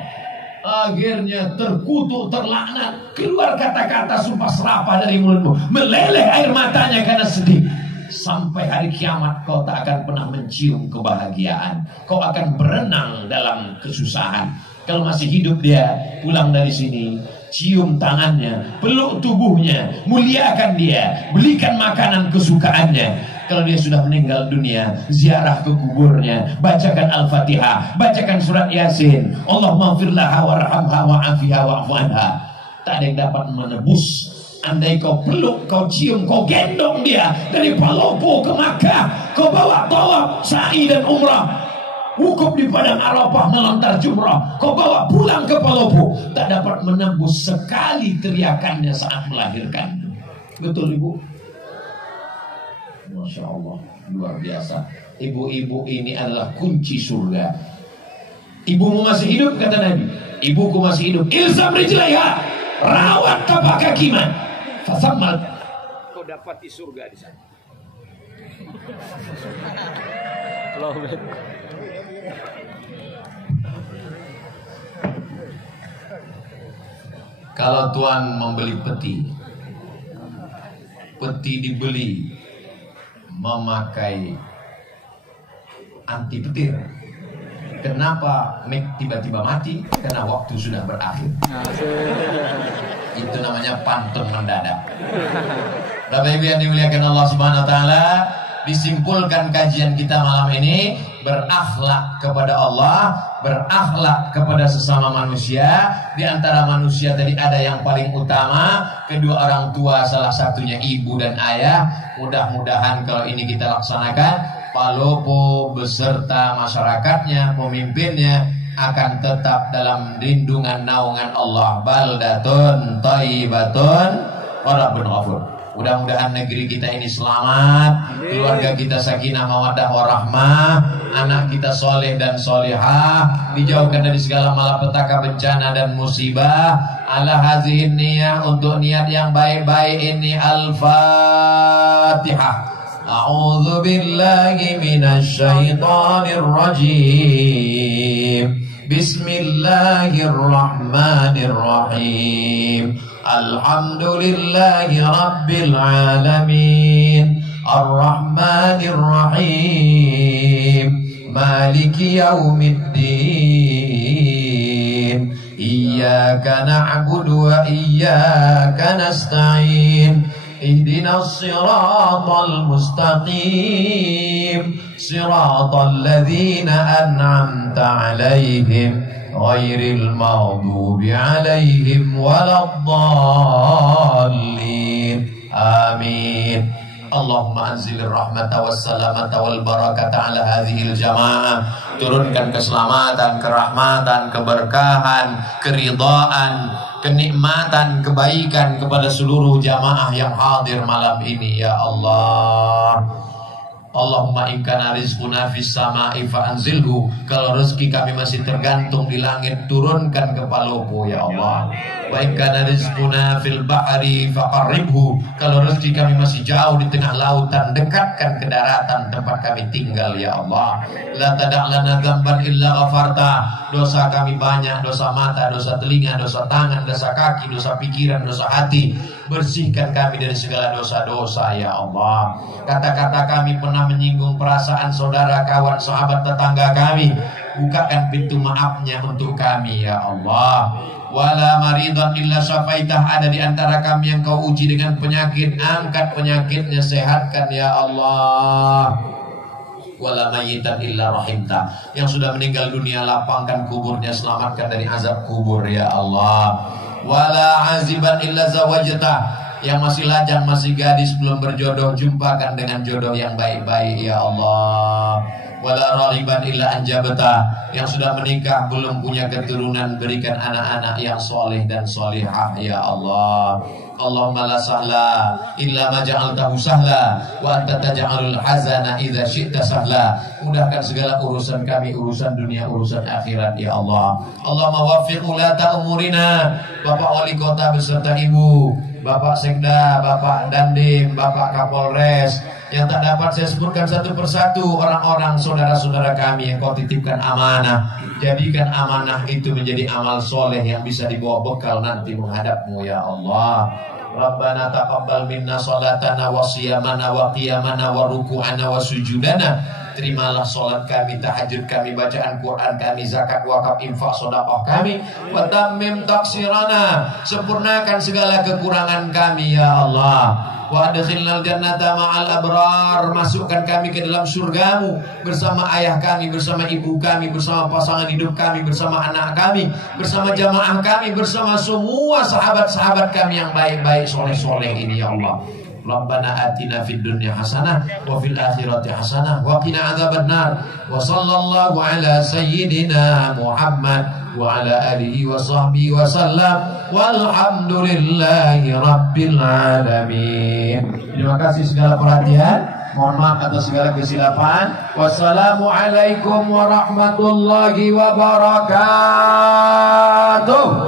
Akhirnya terkutuk, terlaknat, keluar kata-kata sumpah serapah dari mulutmu, meleleh air matanya karena sedih. Sampai hari kiamat kau tak akan pernah mencium kebahagiaan. Kau akan berenang dalam kesusahan. Kalau masih hidup dia, pulang dari sini, cium tangannya, peluk tubuhnya, muliakan dia, belikan makanan kesukaannya. Kalau dia sudah meninggal dunia, ziarah ke kuburnya, bacakan Al-Fatihah, bacakan surat Yasin. Allahumma ighfir laha warhamha wa'afiha wa'fu anha. Tak ada yang dapat menebus. Andai kau peluk, kau cium, kau gendong dia dari Palopo ke Makkah, kau bawa tawaf, sa'i dan umrah, wukuf di padang Arafah, melontar jumrah, kau bawa pulang ke Palopo, tak dapat menembus sekali teriakannya saat melahirkan. Betul ibu? Masya Allah, luar biasa. Ibu-ibu ini adalah kunci surga. Ibumu masih hidup, kata Nabi. Ibuku masih hidup. Ilzam rijlaiha, rawat tapak kakiman. Fasammal, kau dapat di surga di sana. Kalau Tuhan membeli peti, peti dibeli memakai anti petir. Kenapa tiba-tiba mati? Karena waktu sudah berakhir. Itu namanya pantun mendadak. Bapak Ibu yang dimuliakan Allah Subhanahu wa taala, disimpulkan kajian kita malam ini, berakhlak kepada Allah, berakhlak kepada sesama manusia. Di antara manusia tadi ada yang paling utama, kedua orang tua, salah satunya ibu dan ayah. Mudah-mudahan kalau ini kita laksanakan, Palopo beserta masyarakatnya, pemimpinnya akan tetap dalam lindungan naungan Allah. Baldatun thayyibatun wa rabbun ghafur. Mudah-mudahan negeri kita ini selamat, keluarga kita sakinah mawaddah warahmah, anak kita soleh dan solehah, dijauhkan dari segala malapetaka, bencana dan musibah. Ala hazihin niyah, untuk niat yang baik-baik ini. Al-Fatihah. A'udzu billahi minasy syaithanir rajim. Bismillahirrahmanirrahim. Alhamdulillahi rabbil alamin. Ar-Rahmanir Rahim. Maliki yaumiddin. Iyyaka na'budu wa iyyaka nasta'in. Ihdinas siratal mustaqim. Siratal ladzina an'amta 'alaihim ghairil maghdubi 'alaihim waladdallin. Amin. Allahumma anzilir rahmata wassalamata wal barakata ala hadhil jamaah. Turunkan keselamatan, kerahmatan, keberkahan, keridhaan, kenikmatan, kebaikan kepada seluruh jamaah yang hadir malam ini ya Allah. Allahumma in kana rizquna fis sama'i fa'anzilhu. Kalau rezeki kami masih tergantung di langit, turunkan ke Palopo ya Allah. Wa in kana rizquna fil bahri faqarribhu. Kalau rezeki kami masih jauh di tengah lautan, dekatkan ke daratan tempat kami tinggal ya Allah. La tada'lana dzamban illa ghafarta. Dosa kami banyak, dosa mata, dosa telinga, dosa tangan, dosa kaki, dosa pikiran, dosa hati. Bersihkan kami dari segala dosa-dosa ya Allah. Kata-kata kami pernah menyinggung perasaan saudara, kawan, sahabat, tetangga kami, bukakan pintu maafnya untuk kami ya Allah. Wala maridan illa syafaitah. Ada di antara kami yang kau uji dengan penyakit, angkat penyakitnya, sehatkan ya Allah. Wala mayyitan illa rahimta. Yang sudah meninggal dunia, lapangkan kuburnya, selamatkan dari azab kubur ya Allah. Wala aziban illa zawajta. Yang masih lajang, masih gadis, belum berjodoh, jumpakan dengan jodoh yang baik-baik ya Allah. Wala raghiban illa anjabta. Yang sudah menikah belum punya keturunan, berikan anak-anak yang soleh dan solihah ya Allah. Allahumma la sahla illa ma ja'altahu sahla wa anta taj'alul hazana idza syi'ta sahla. Mudahkan segala urusan kami, urusan dunia, urusan akhirat ya Allah. Allahumma waffiq ulata umurina. Bapak Wali Kota beserta Ibu, Bapak Sekda, Bapak Dandim, Bapak Kapolres, yang tak dapat saya sebutkan satu persatu, orang-orang saudara-saudara kami yang kau titipkan amanah. Jadikan amanah itu menjadi amal soleh yang bisa dibawa bekal nanti menghadapmu ya Allah. Rabbana taqabbal minna salatana wa siyamana wa qiyamana wa ruku'ana wa sujudana. Terimalah solat kami, tahajud kami, bacaan Quran kami, zakat, wakaf, infak, sedekah kami. Wa tammim taksirana. Sempurnakan segala kekurangan kami ya Allah. Wa adkhilnal jannata ma'al abrar. Masukkan kami ke dalam surgamu bersama ayah kami, bersama ibu kami, bersama pasangan hidup kami, bersama anak kami, bersama jamaah kami, bersama semua sahabat-sahabat kami yang baik-baik, soleh-soleh ini ya Allah. Rabbana atina fid dunya hasanah wa fil akhirati hasanah wa qina adzabannar. Wa sallallahu ala sayyidina Muhammad wa ala alihi wa sahbihi wa sallam. Walhamdulillahi rabbil alamin. Terima kasih segala perhatian. Mohon maaf atas segala kesilapan. Wassalamualaikum warahmatullahi wabarakatuh.